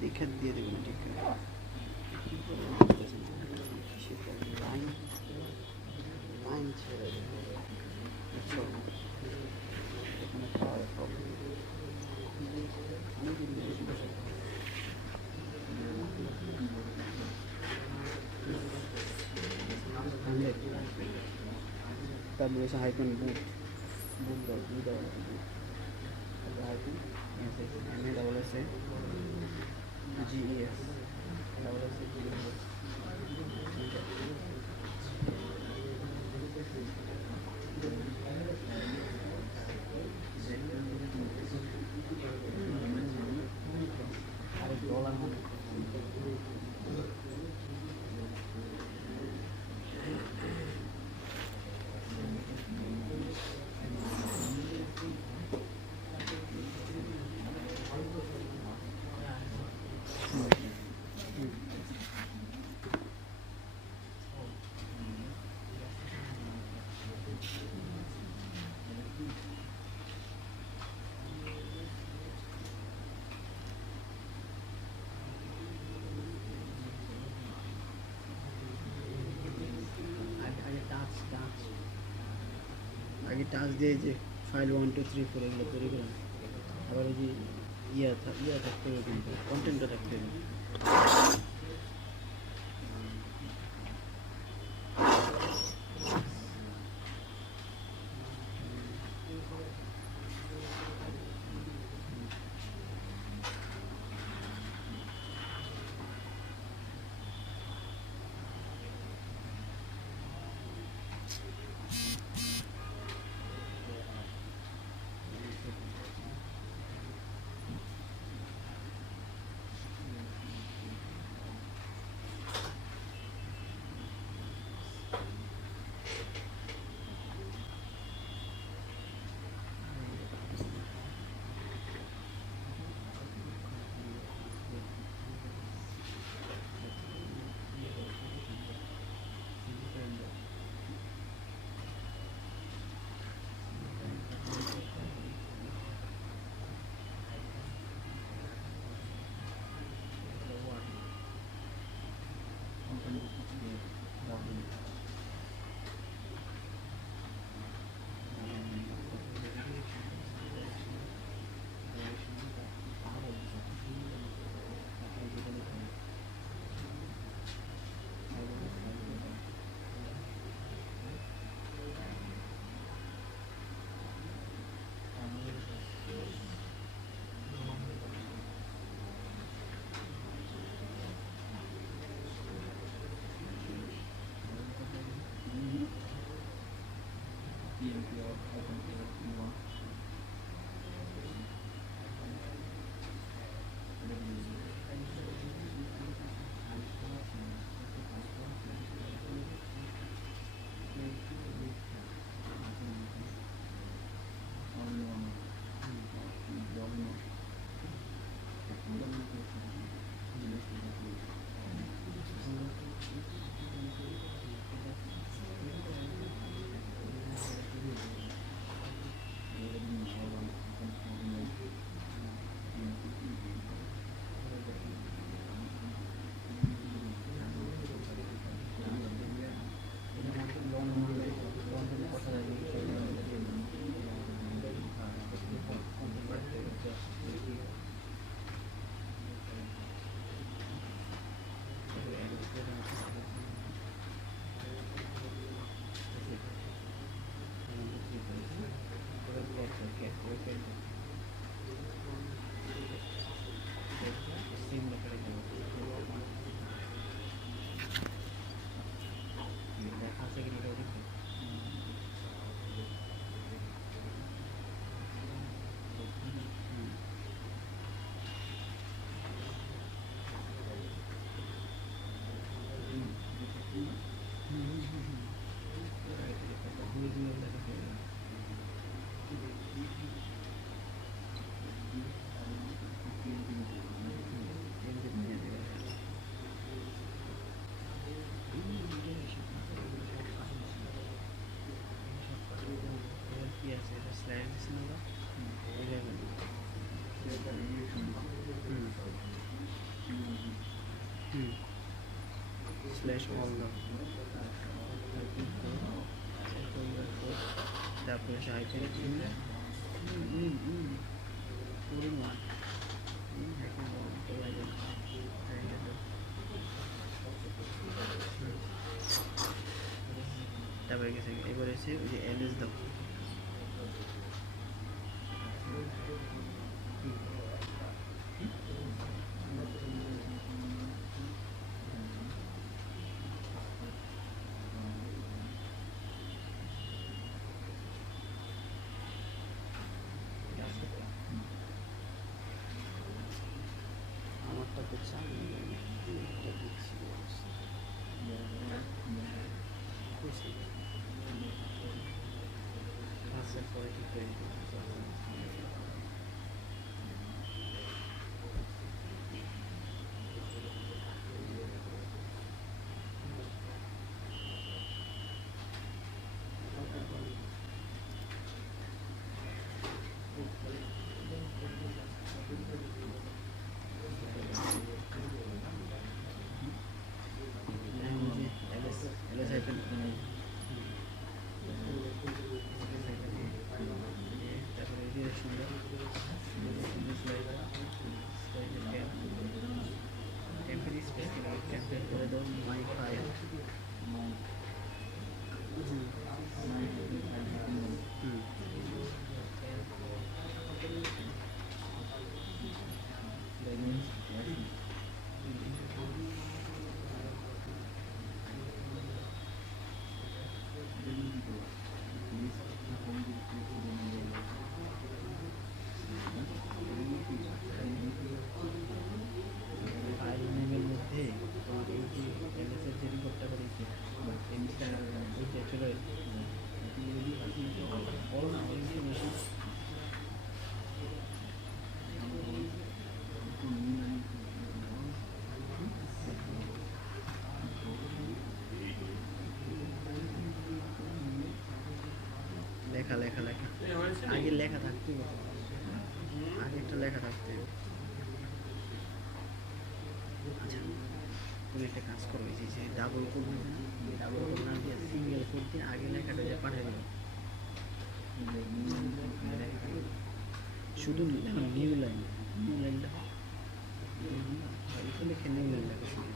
দীক্ষা দিয়ে দেবেন, ঠিক লাইন ছেড়ে দেবেন। এখানে পাওয়ার প্রবলেম তারপরে হচ্ছে হাইফেন বুট বুট দাও, বুট দাও, hyphen M A double S A GES double S A GES আরেক ডলার হবে। আগে টাচ দিয়ে যে ফাইল 1 2 3 4 এগুলো তৈরি করেন, আবার ওই যে ইয়া থাকতে হবে, কিন্তু কন্টেন্টটা থাকতে হবে। স্ল্যাশ অল দাও, তারপরে হাইফেন তারপরে গেছে, এবার এসে ওই যে এলএস দাও, আমারটা তো চালু ক্লাসের পরে ঠিক হয়ে যেত। তারপরে ডিরেকশন দাও, টেম্পারি স্পেস টেম্পার করে দাও মাই ফাইল, ফাইল নেমের মধ্যে তোমার এই যে এলএসের যে রিপোর্টটা করেছে ওইটা চলে অল ইনফরমেশন লেখা লেখা লেখা আগে লেখা থাকতে হবে, আগে একটা লেখা থাকতে হবে। আচ্ছা তুমি একটা কাজ করো, এই যে ডাবল কোড ডাবল কোড না দিয়ে সিঙ্গেল কোড দিয়ে আগে লেখাটা যে পাঠিয়ে দেবে, শুধু নিউ লাইনটা লিখে নিউ লাইন লেখা শুধু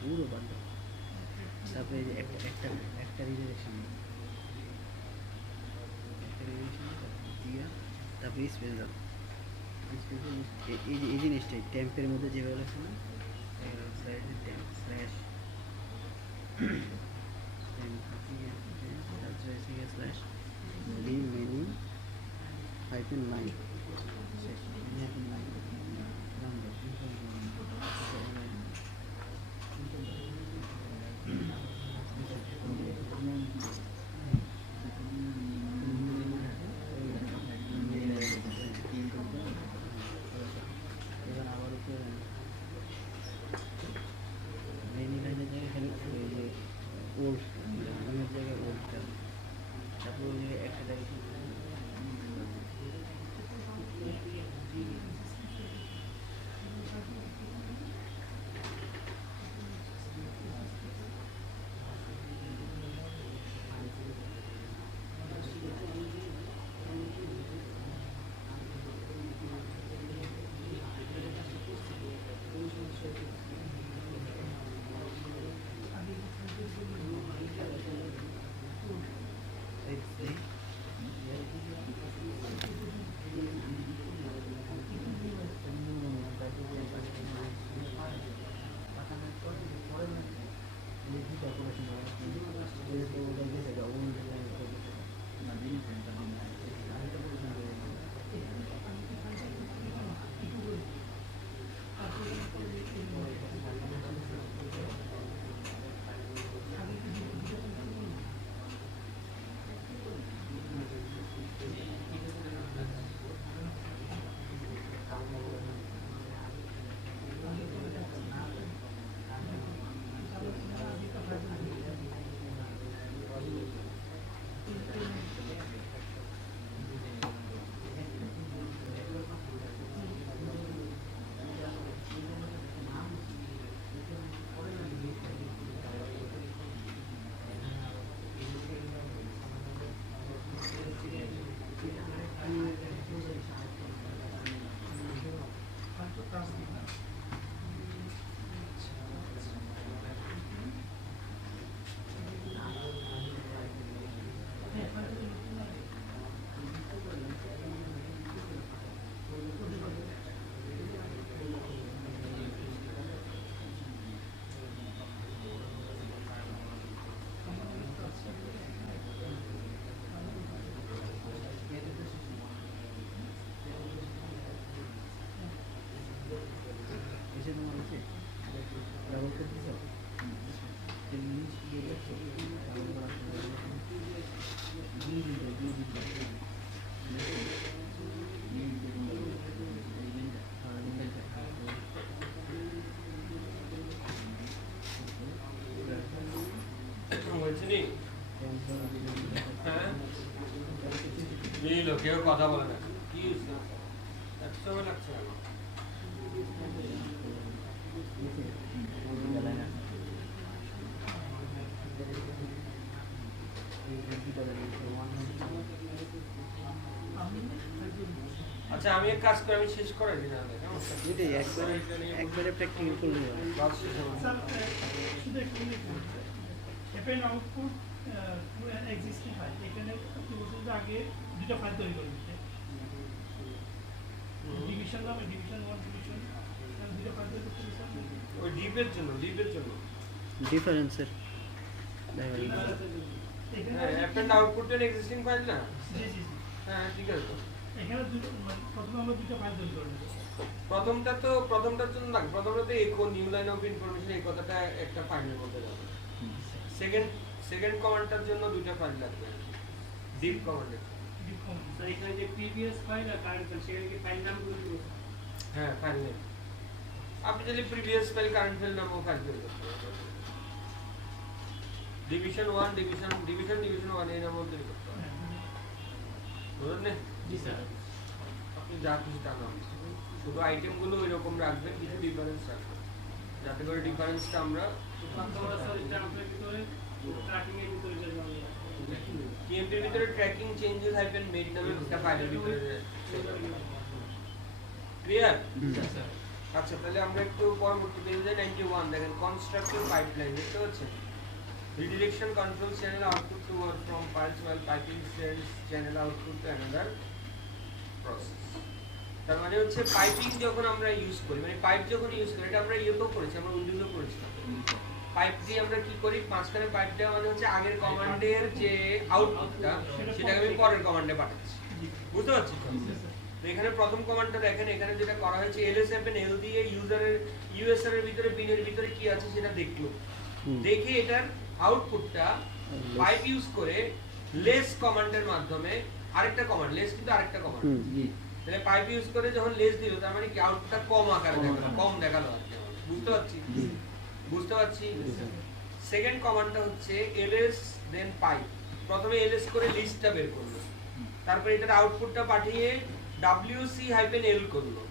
পুরো বাদ দাও। তারপরে এই যে একটা রিজার্ভেশন দিয়ে তারপরে স্পেস দাও, এই জিনিসটাই ট্যাম্পের মধ্যে যেভাবে লেখা না slash slash menu hyphen line old অনেক জায়গায় ওল্ডটা, তারপরে ওই জায়গায় একটা বলছি নি হ্যাঁ নিলো কেউ কথা বলে না কি হয়েছে এত সময় লাগছে কেন আচ্ছা আমি এক কাজ করে আমি শেষ করে দিই না কেমন এটাই একবারে প্র্যাকটিক্যাল করলে হবে। ক্লাস শেষ হবে স্যার শুধু একটু লিখুন append output to an existing file এখানে আপনি বলছেন যে আগে দুটো ফাইল তৈরি করে দিতে ডিভিশন নামে ডিভিশন 1 ডিভিশন দুটো ফাইল তৈরি করতে স্যার ওই ডিপের জন্য ডিফারেন্সের এখানে হ্যাঁ অ্যাপেন্ড আউটপুট এর এক্সিস্টিং ফাইল না জি জি জি হ্যাঁ ঠিক আছে তো এখানে দুটো প্রথমে আমরা দুটো ফাইল তৈরি করে দেব প্রথমটার জন্য না প্রথমটাতে echo new line of information এই কথাটা একটা ফাইলের মধ্যে যাবে সেকেন্ড কমান্ডটার জন্য দুইটা ফাইল লাগবে ডিপ কমান্ডের স্যার এখানে যে প্রিভিয়াস ফাইল আর কারেন্ট ফাইল সেখানে কি ফাইল নামগুলো দিব হ্যাঁ ফাইল নেম আপনি যদি প্রিভিয়াস ফাইল কারেন্ট ফাইল নামও ফাইল তৈরি করতে পারেন ডিভিশন 1 ডিভিশন 1 এই নামও তৈরি করতে পারেন বুঝলেন জি স্যার আপনি যা খুশি তা নাম শুধু আইটেমগুলো ওইরকম রাখবেন কিছু ডিফারেন্স রাখবেন যাতে করে ডিফারেন্সটা আমরা আমরা স্যার এটা আমাদের ভিতরে ট্র্যাকিং এর ভিতরে যে টিএমপির ভিতরে ট্র্যাকিং চেঞ্জেস হাইপেন মেড নামে একটা ফাইলের ভিতরে ক্লিয়ার স্যার আচ্ছা তাহলে আমরা একটু পরবর্তী পেজে 91 দেখেন কনস্ট্রাক্টিভ পাইপলাইন দেখতে পাচ্ছেন redirection controls channel output to work from files while piping sends channel output to another process তার মানে হচ্ছে পাইপিং যখন আমরা ইউজ করি মানে পাইপ যখন ইউজ করি এটা আমরা ইউজও করেছি আমরা উইন্ডোজও করেছি পাইপ দিয়ে আমরা কি করি মাঝখানে পাইপ দেওয়া মানে হচ্ছে আগের কমান্ডের যে আউটপুটটা সেটাকে আমি পরের কমান্ডে পাঠাচ্ছি বুঝতে পারছি তো এখানে প্রথম কমান্ডটা দেখেন এখানে যেটা করা হয়েছে lsfn l দিয়ে ইউজারের ইউএসআর এর ভিতরে বিনের ভিতরে কি আছে সেটা দেখলো দেখে এটার আউটপুটটা পাইপ ইউজ করে লেস কমান্ডের মাধ্যমে আরেকটা কমান্ড লেস কিন্তু আরেকটা কমান্ড তাহলে পাইপ ইউজ করে যখন লেস দিল তার মানে কি আউটপুটটা কম আকারে দেখালো কম দেখালো আর কি বুঝতে পারছি সেকেন্ড কমান্ডটা হচ্ছে ls দেন পাইপ প্রথমে ls করে লিস্টটা বের করলো তারপর এটার আউটপুটটা পাঠিয়ে wc-l করলো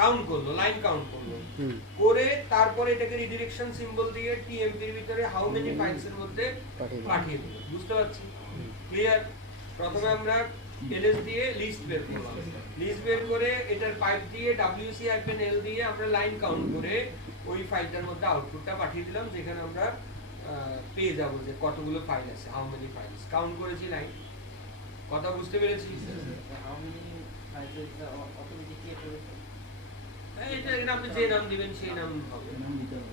কাউন্ট করলো লাইন কাউন্ট করলো করে তারপরে এটাকে রিডিরেকশন সিম্বল দিয়ে টিএমপি এর ভিতরে হাউ মেনি ফাইলস এর মধ্যে পাঠিয়ে দিল বুঝতে পারছি ক্লিয়ার প্রথমে আমরা ls দিয়ে লিস্ট বের করলাম লিস্ট বের করে এটার পাইপ দিয়ে wc-l দিয়ে আমরা লাইন কাউন্ট করে ওই ফাইলটার মধ্যে আউটপুটটা পাঠিয়ে দিলাম যেখানে আমরা পেয়ে যাব যে কতগুলো ফাইল আছে হাউ মেনি ফাইলস কাউন্ট করেছি লাইন কথা বুঝতে পেরেছি হাউ মেনি ফাইলস অটোমেটিকলি এটা এখানে আপনি যে নাম দিবেন সেই নাম হবে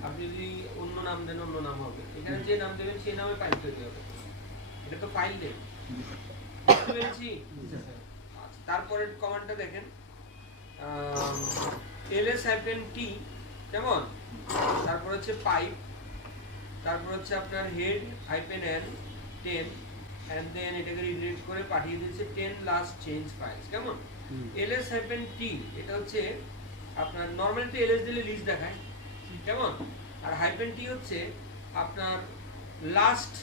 আপনি যদি অন্য নাম দেন অন্য নাম হবে এখানে যে নাম দেবেন সেই নামে ফাইল তৈরি হবে এটা তো ফাইল নেম বুঝতে পেরেছি আচ্ছা তারপরের কমান্ডটা দেখেন ls-t কেমন তারপর হচ্ছে পাইপ তারপর হচ্ছে আপনার হেড -n 10 and then এটাকে রিডিরেক্ট করে পাঠিয়ে দিয়েছে 10 লাস্ট চেঞ্জ ফাইলস কেমন ls-t এটা হচ্ছে আপনার নরমালি তো ls দিলে লিস্ট দেখায় কেমন আর -t হচ্ছে আপনার লাস্ট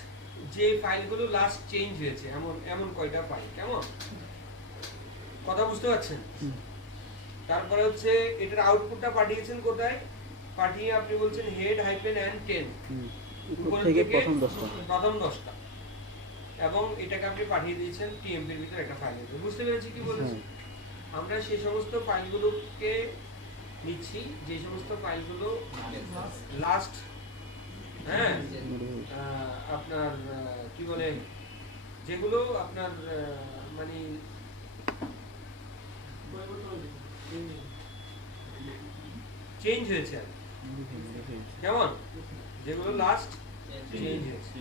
যে ফাইলগুলো লাস্ট চেঞ্জ হয়েছে এমন কয়টা ফাইল কেমন কথা বুঝতে পারছেন তারপরে হচ্ছে এটার আউটপুটটা পাঠিয়েছেন কোথায় পাঠিয়ে আপনি বলছেন হেড -n 10 উপর থেকে প্রথম 10টা এবং এটাকে আপনি পাঠিয়ে দিয়েছেন টিএমপি এর ভিতরে একটা ফাইল আছে বুঝতে পেরেছি কি বলেছি আমরা সেই সমস্ত ফাইলগুলোকে নিচ্ছি যে সমস্ত ফাইলগুলো লাস্ট হ্যাঁ আপনার কি বলে যেগুলো আপনার মানে চেঞ্জ হয়েছে কেমন যেগুলো লাস্ট চেঞ্জ হয়েছে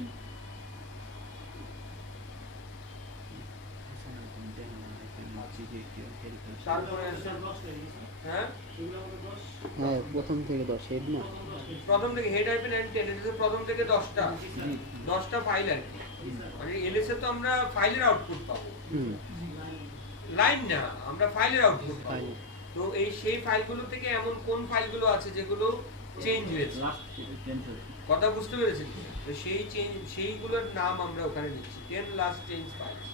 জি জি জি তারপরে আছে হ্যাঁ হ্যাঁ প্রথম থেকে 10 হেড না প্রথম থেকে হেড হাইফেন এন্ড টেন এটা প্রথম থেকে 10টা ফাইল আর কি। মানে এলএস এ তো আমরা ফাইলের আউটপুট পাবো, হুম লাইন না, আমরা ফাইলের আউটপুট পাবো। ফাইল তো এই সেই ফাইলগুলো থেকে এমন কোন ফাইলগুলো আছে যেগুলো চেঞ্জ হয়েছে, কথা বুঝতে পেরেছেন? তো সেইগুলোর নাম আমরা ওখানে লিখছি 10 লাস্ট চেঞ্জ ফাইলস।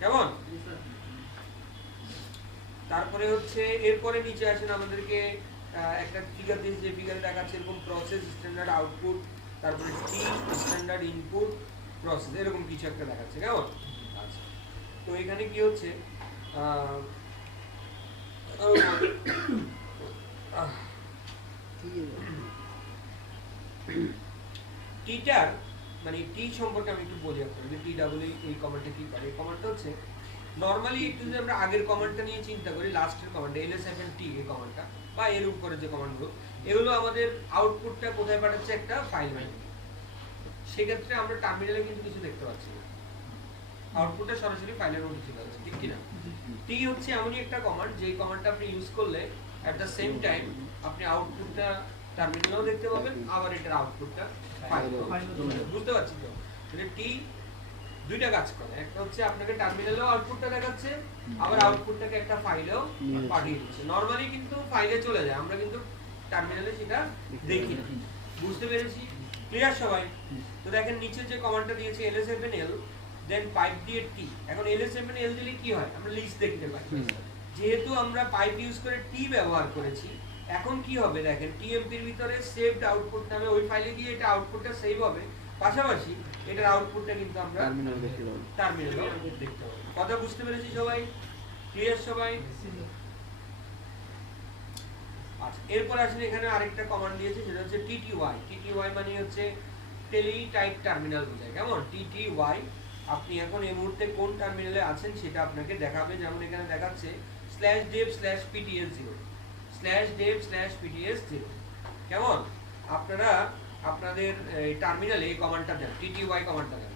কেমন? তারপরে হচ্ছে এরপরে নিচে আসেন আমাদেরকে একটা ফিগার দিয়েছে, যে ফিগারে দেখাচ্ছে এরকম প্রসেস স্ট্যান্ডার্ড আউটপুট, তারপরে টি স্ট্যান্ডার্ড ইনপুট প্রসেস, এরকম কিছু একটা দেখাচ্ছে। কেমন? আচ্ছা, তো এখানে কি হচ্ছে টিটার মানে টি সম্পর্কে আমি একটু বলি আপনাদের। টি ডাবল এই কমান্ডটা কি করে? এই কমান্ডটা হচ্ছে নরমালি একটু যদি আমরা আগের কমান্ডটা নিয়ে চিন্তা করি, লাস্টের কমান্ড ls-t এই কমান্ডটা বা এর উপরে যে কমান্ডগুলো, এগুলো আমাদের আউটপুটটা কোথায় পাঠাচ্ছে? একটা ফাইল মানে। সেক্ষেত্রে আমরা টার্মিনালে কিন্তু কিছু দেখতে পাচ্ছি না, আউটপুটটা সরাসরি ফাইলের মধ্যে চলে যাচ্ছে, ঠিক কি না? টি হচ্ছে এমনই একটা কমান্ড যে কমান্ডটা আপনি ইউজ করলে এট দ্য সেম টাইম আপনি আউটপুটটা টার্মিনালেও দেখতে পাবেন, আবার এটার আউটপুটটা ফাইলেও। বুঝতে পারছি তো? মানে টি দুইটা কাজ করে, একটা হচ্ছে আপনাকে টার্মিনালেও আউটপুটটা দেখাচ্ছে, আবার আউটপুটটাকে একটা ফাইলেও পাঠিয়ে দিচ্ছে। নরমালি কিন্তু ফাইলে চলে যায়, আমরা কিন্তু টার্মিনালে সেটা দেখি না। বুঝতে পেরেছি? ক্লিয়ার সবাই? তো দেখেন নিচে যে কমান্ডটা দিয়েছে ls-l দেন পাইপ দিয়ে টি। এখন ls-l দিলে কি হয়? আমরা লিস্ট দেখতে পাই। যেহেতু আমরা পাইপ ইউজ করে টি ব্যবহার করেছি, এখন কি হবে দেখেন, টিএমপির ভিতরে সেভড আউটপুট নামে ওই ফাইলে গিয়ে এটা আউটপুটটা সেভ হবে, পাশাপাশি এটার আউটপুটটা কিন্তু আমরা টার্মিনাল দেখতে পাবো। টার্মিনালে দেখতে পাবো। কথা বুঝতে পেরেছি সবাই? ক্লিয়ার সবাই? আচ্ছা, এরপর আসেন এখানে আরেকটা কমান্ড দিয়েছে, সেটা হচ্ছে TTY। TTY মানে হচ্ছে টেলি টাইপ টার্মিনাল বোঝায়। কেমন? TTY আপনি এখন এই মুহূর্তে কোন টার্মিনালে আছেন সেটা আপনাকে দেখাবে। যেমন এখানে দেখাচ্ছে /dev/pts0 /dev/pts0। কেমন? আপনারা আপনাদের এই টার্মিনালে এই কমান্ডটা দেন, TTY কমান্ডটা দেন।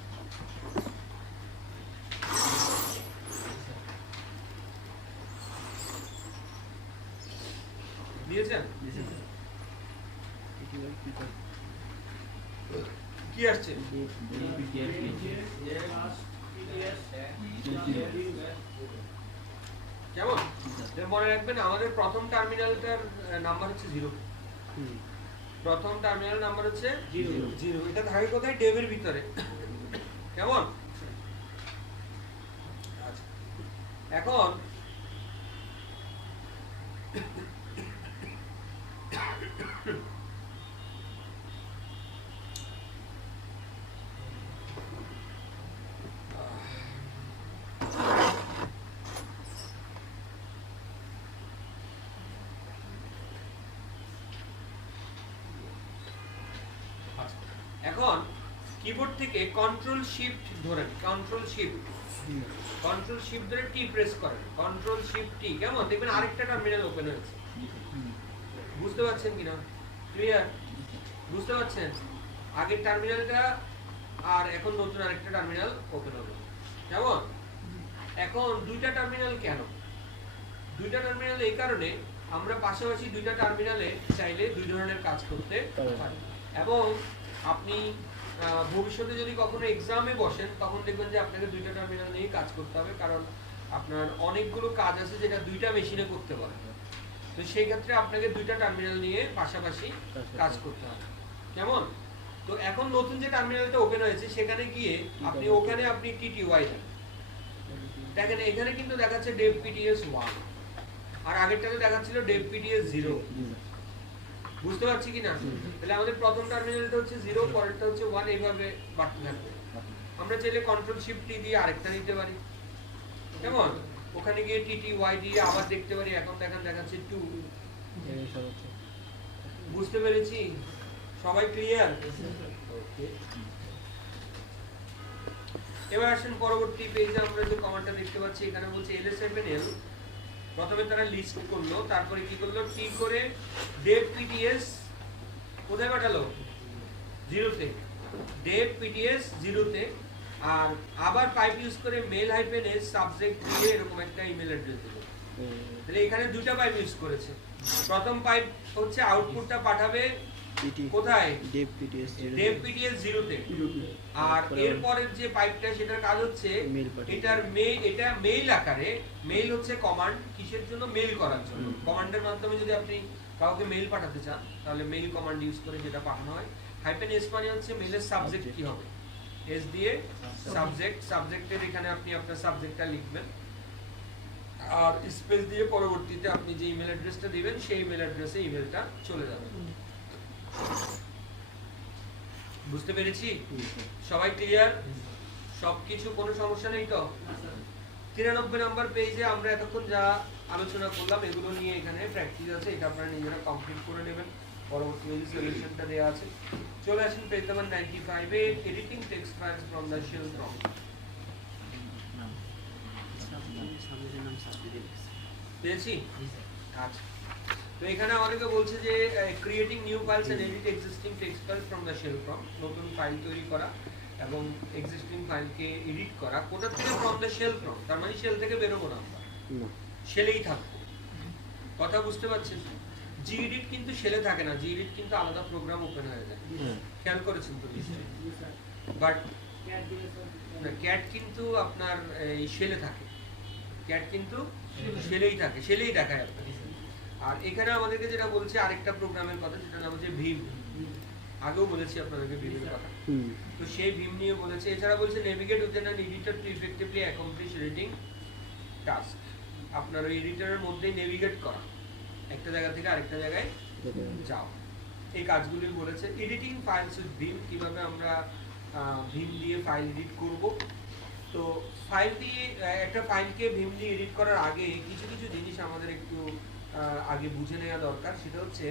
দিয়েছেন? কি আসছে? কেমন? মনে রাখবেন আমাদের প্রথম টার্মিনালটার নাম্বার হচ্ছে 0। প্রথম টার্মিনাল নাম্বার হচ্ছে 0। এটা থাকে কোথায়? ডেভের ভিতরে। কেমন? আচ্ছা, এখন এখন কিবোর্ড থেকে কন্ট্রোল শিফট ধরেন, কন্ট্রোল শিফট ধরে টি প্রেস করেন, কন্ট্রোল শিফট টি। কেমন? দেখবেন আরেকটা টার্মিনাল ওপেন হয়েছে। বুঝতে পারছেন কিনা? ক্লিয়ার? বুঝতে পারছেন? আগের টার্মিনালটা আর এখন নতুন আরেকটা টার্মিনাল ওপেন হলো। কেমন? এখন দুইটা টার্মিনাল কেন? দুইটা টার্মিনাল এই কারণে, আমরা পাশাপাশি দুইটা টার্মিনালে চাইলে দুই ধরনের কাজ করতে পারি। এবং আপনি ভবিষ্যতে যদি কখনো এক্সামে বসেন তখন দেখবেন যে আপনাকে দুইটা টার্মিনাল নিয়ে কাজ করতে হবে, কারণ আপনার অনেকগুলো কাজ আছে যেটা দুইটা মেশিনে করতে পারে। তো সেই ক্ষেত্রে আপনাকে দুইটা টার্মিনাল নিয়ে পাশাপাশি কাজ করতে হবে। কেমন? তো এখন নতুন যে টার্মিনালটা ওপেন হয়েছে সেখানে গিয়ে আপনি ওখানে আপনি TTY দেন। দেখেন এখানে কিন্তু দেখাচ্ছে devpts1 আর আগেরটাতে দেখাচ্ছিল devpts0। বুঝতে পারছি কিনা? তাহলে আমাদের প্রথম টার্মিনালটা হচ্ছে 0, পরেরটা হচ্ছে 1, এইভাবে বাড়তে থাকবে। আমরা চাইলে কন্ট্রোল শিফট টি দিয়ে আরেকটা নিতে পারি। কেমন? ওখানে গিয়ে TTY দিয়ে আবার দেখতে পারি। এখন দেখেন দেখাচ্ছে 2। বুঝতে পেরেছি? সবাই ক্লিয়ার? ওকে, এবার আসেন পরবর্তী পেজে আমরা যে কমান্ডটা দেখতে পাচ্ছি, এখানে বলছে ls-l। প্রথমে তারা লিস্ট করলো, তারপরে কি করলো? টি করে devpts কোথায় পাঠালো? 0 তে। devpts 0 তে আর আবার পাইপ ইউজ করে মেল হাইফেন এস সাবজেক্ট দিয়ে এরকম একটা ইমেল অ্যাড্রেস দেবো। তাহলে এখানে দুটো পাইপ ইউজ করেছে। প্রথম পাইপ হচ্ছে আউটপুটটা পাঠাবে কোথায়, dev pts dev pts 0 তে, আর এরপরের যে পাইপটা সেটার কাজ হচ্ছে এটা মেইল আকারে, মেইল হচ্ছে কমান্ড, কিসের জন্য, মেইল করার জন্য। কমান্ডের মাধ্যমে যদি আপনি কাউকে মেইল পাঠাতে চান তাহলে মেইল কমান্ড ইউজ করে যেটা পাঠানো হয়। হাইফেন এস মানে হচ্ছে মেইলের সাবজেক্ট কি হবে, এস দিয়ে সাবজেক্ট, সাবজেক্টের এখানে আপনি আপনার সাবজেক্টটা লিখবেন আর স্পেস দিয়ে পরবর্তীতে আপনি যে ইমেল অ্যাড্রেসটা দিবেন সেই ইমেল অ্যাড্রেসে ইমেলটা চলে যাবে। বুঝতে পেরেছি? সবাই ক্লিয়ার? সবকিছু কোনো সমস্যা নেই তো? 93 নম্বর পেজে আমরা এতক্ষণ যা আলোচনা করলাম এগুলো নিয়ে এখানে প্র্যাকটিস আছে, এটা আপনারা নিজেরা কমপ্লিট করে নেবেন। পরবর্তী পেজে সলিউশনটা দেওয়া আছে। চলে আসুন পেজ নাম্বার 95 এ editing text files from the shell prompt. পেয়েছি? আচ্ছা, তো এখানে আমাদেরকে বলছে যে creating new files and edit existing text files from the shell prompt, নতুন ফাইল তৈরি করা এবং এক্সিস্টিং ফাইলকে এডিট করা। কোথা থেকে? ফ্রম দ্য শেল প্রম্পট, তার মানে শেল থেকে বেরোবো না আমরা, শেলেই থাকবো। কথা বুঝতে পারছেন? জিএডিট কিন্তু শেলে থাকে না, জিএডিট কিন্তু আলাদা প্রোগ্রাম ওপেন হয়ে যায়, খেয়াল করেছেন তো নিশ্চয়ই। বাট ক্যাট কিন্তু আপনার এই শেলে থাকে, ক্যাট কিন্তু শেলেই থাকে, শেলেই দেখায় আপনার। আর এখানে আমাদেরকে যেটা বলছে আরেকটা প্রোগ্রামের কথা, যেটা নাম হচ্ছে ভীম। আগেও বলেছি আপনাদেরকে ভীমের কথা, তো সেই ভীম নিয়ে বলেছে। এছাড়া বলছে navigate with an editor to effectively accomplish editing task. আপনার ওই এডিটরের মধ্যেই নেভিগেট করা, একটা জায়গা থেকে আরেকটা জায়গায় যাও, এই কাজগুলি বলেছে। এডিটিং ফাইলস উইথ ভীম, কিভাবে আমরা ভীম দিয়ে ফাইল এডিট করব। তো ফাইল দিয়ে একটা ফাইলকে ভীম দিয়ে এডিট করার আগে কিছু কিছু জিনিস আমাদের একটু আগে বুঝে নেওয়া দরকার। সেটা হচ্ছে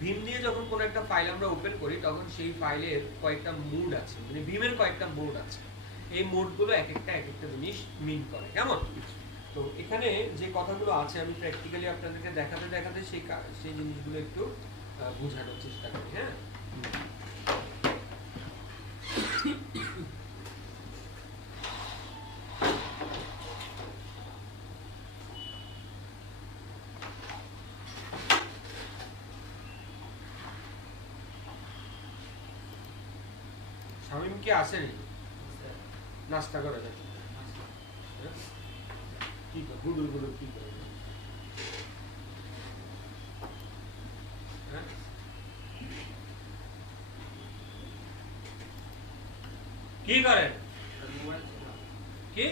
ভীম দিয়ে যখন কোনো একটা ফাইল আমরা ওপেন করি তখন সেই ফাইলের কয়েকটা মোড আছে, মানে ভীমের কয়েকটা মোড আছে। এই মোডগুলো এক একটা জিনিস মিন করে, কেমন? তো এখানে যে কথাগুলো আছে আমি প্র্যাকটিক্যালি আপনাদেরকে দেখাতে দেখাতে সেই জিনিসগুলো একটু বোঝানোর চেষ্টা করি। হ্যাঁ, শামিম কি আসেনি? নাস্তা করে যাচ্ছে, কি করে গুডুল গুডুল কি করে? কি করেন? কি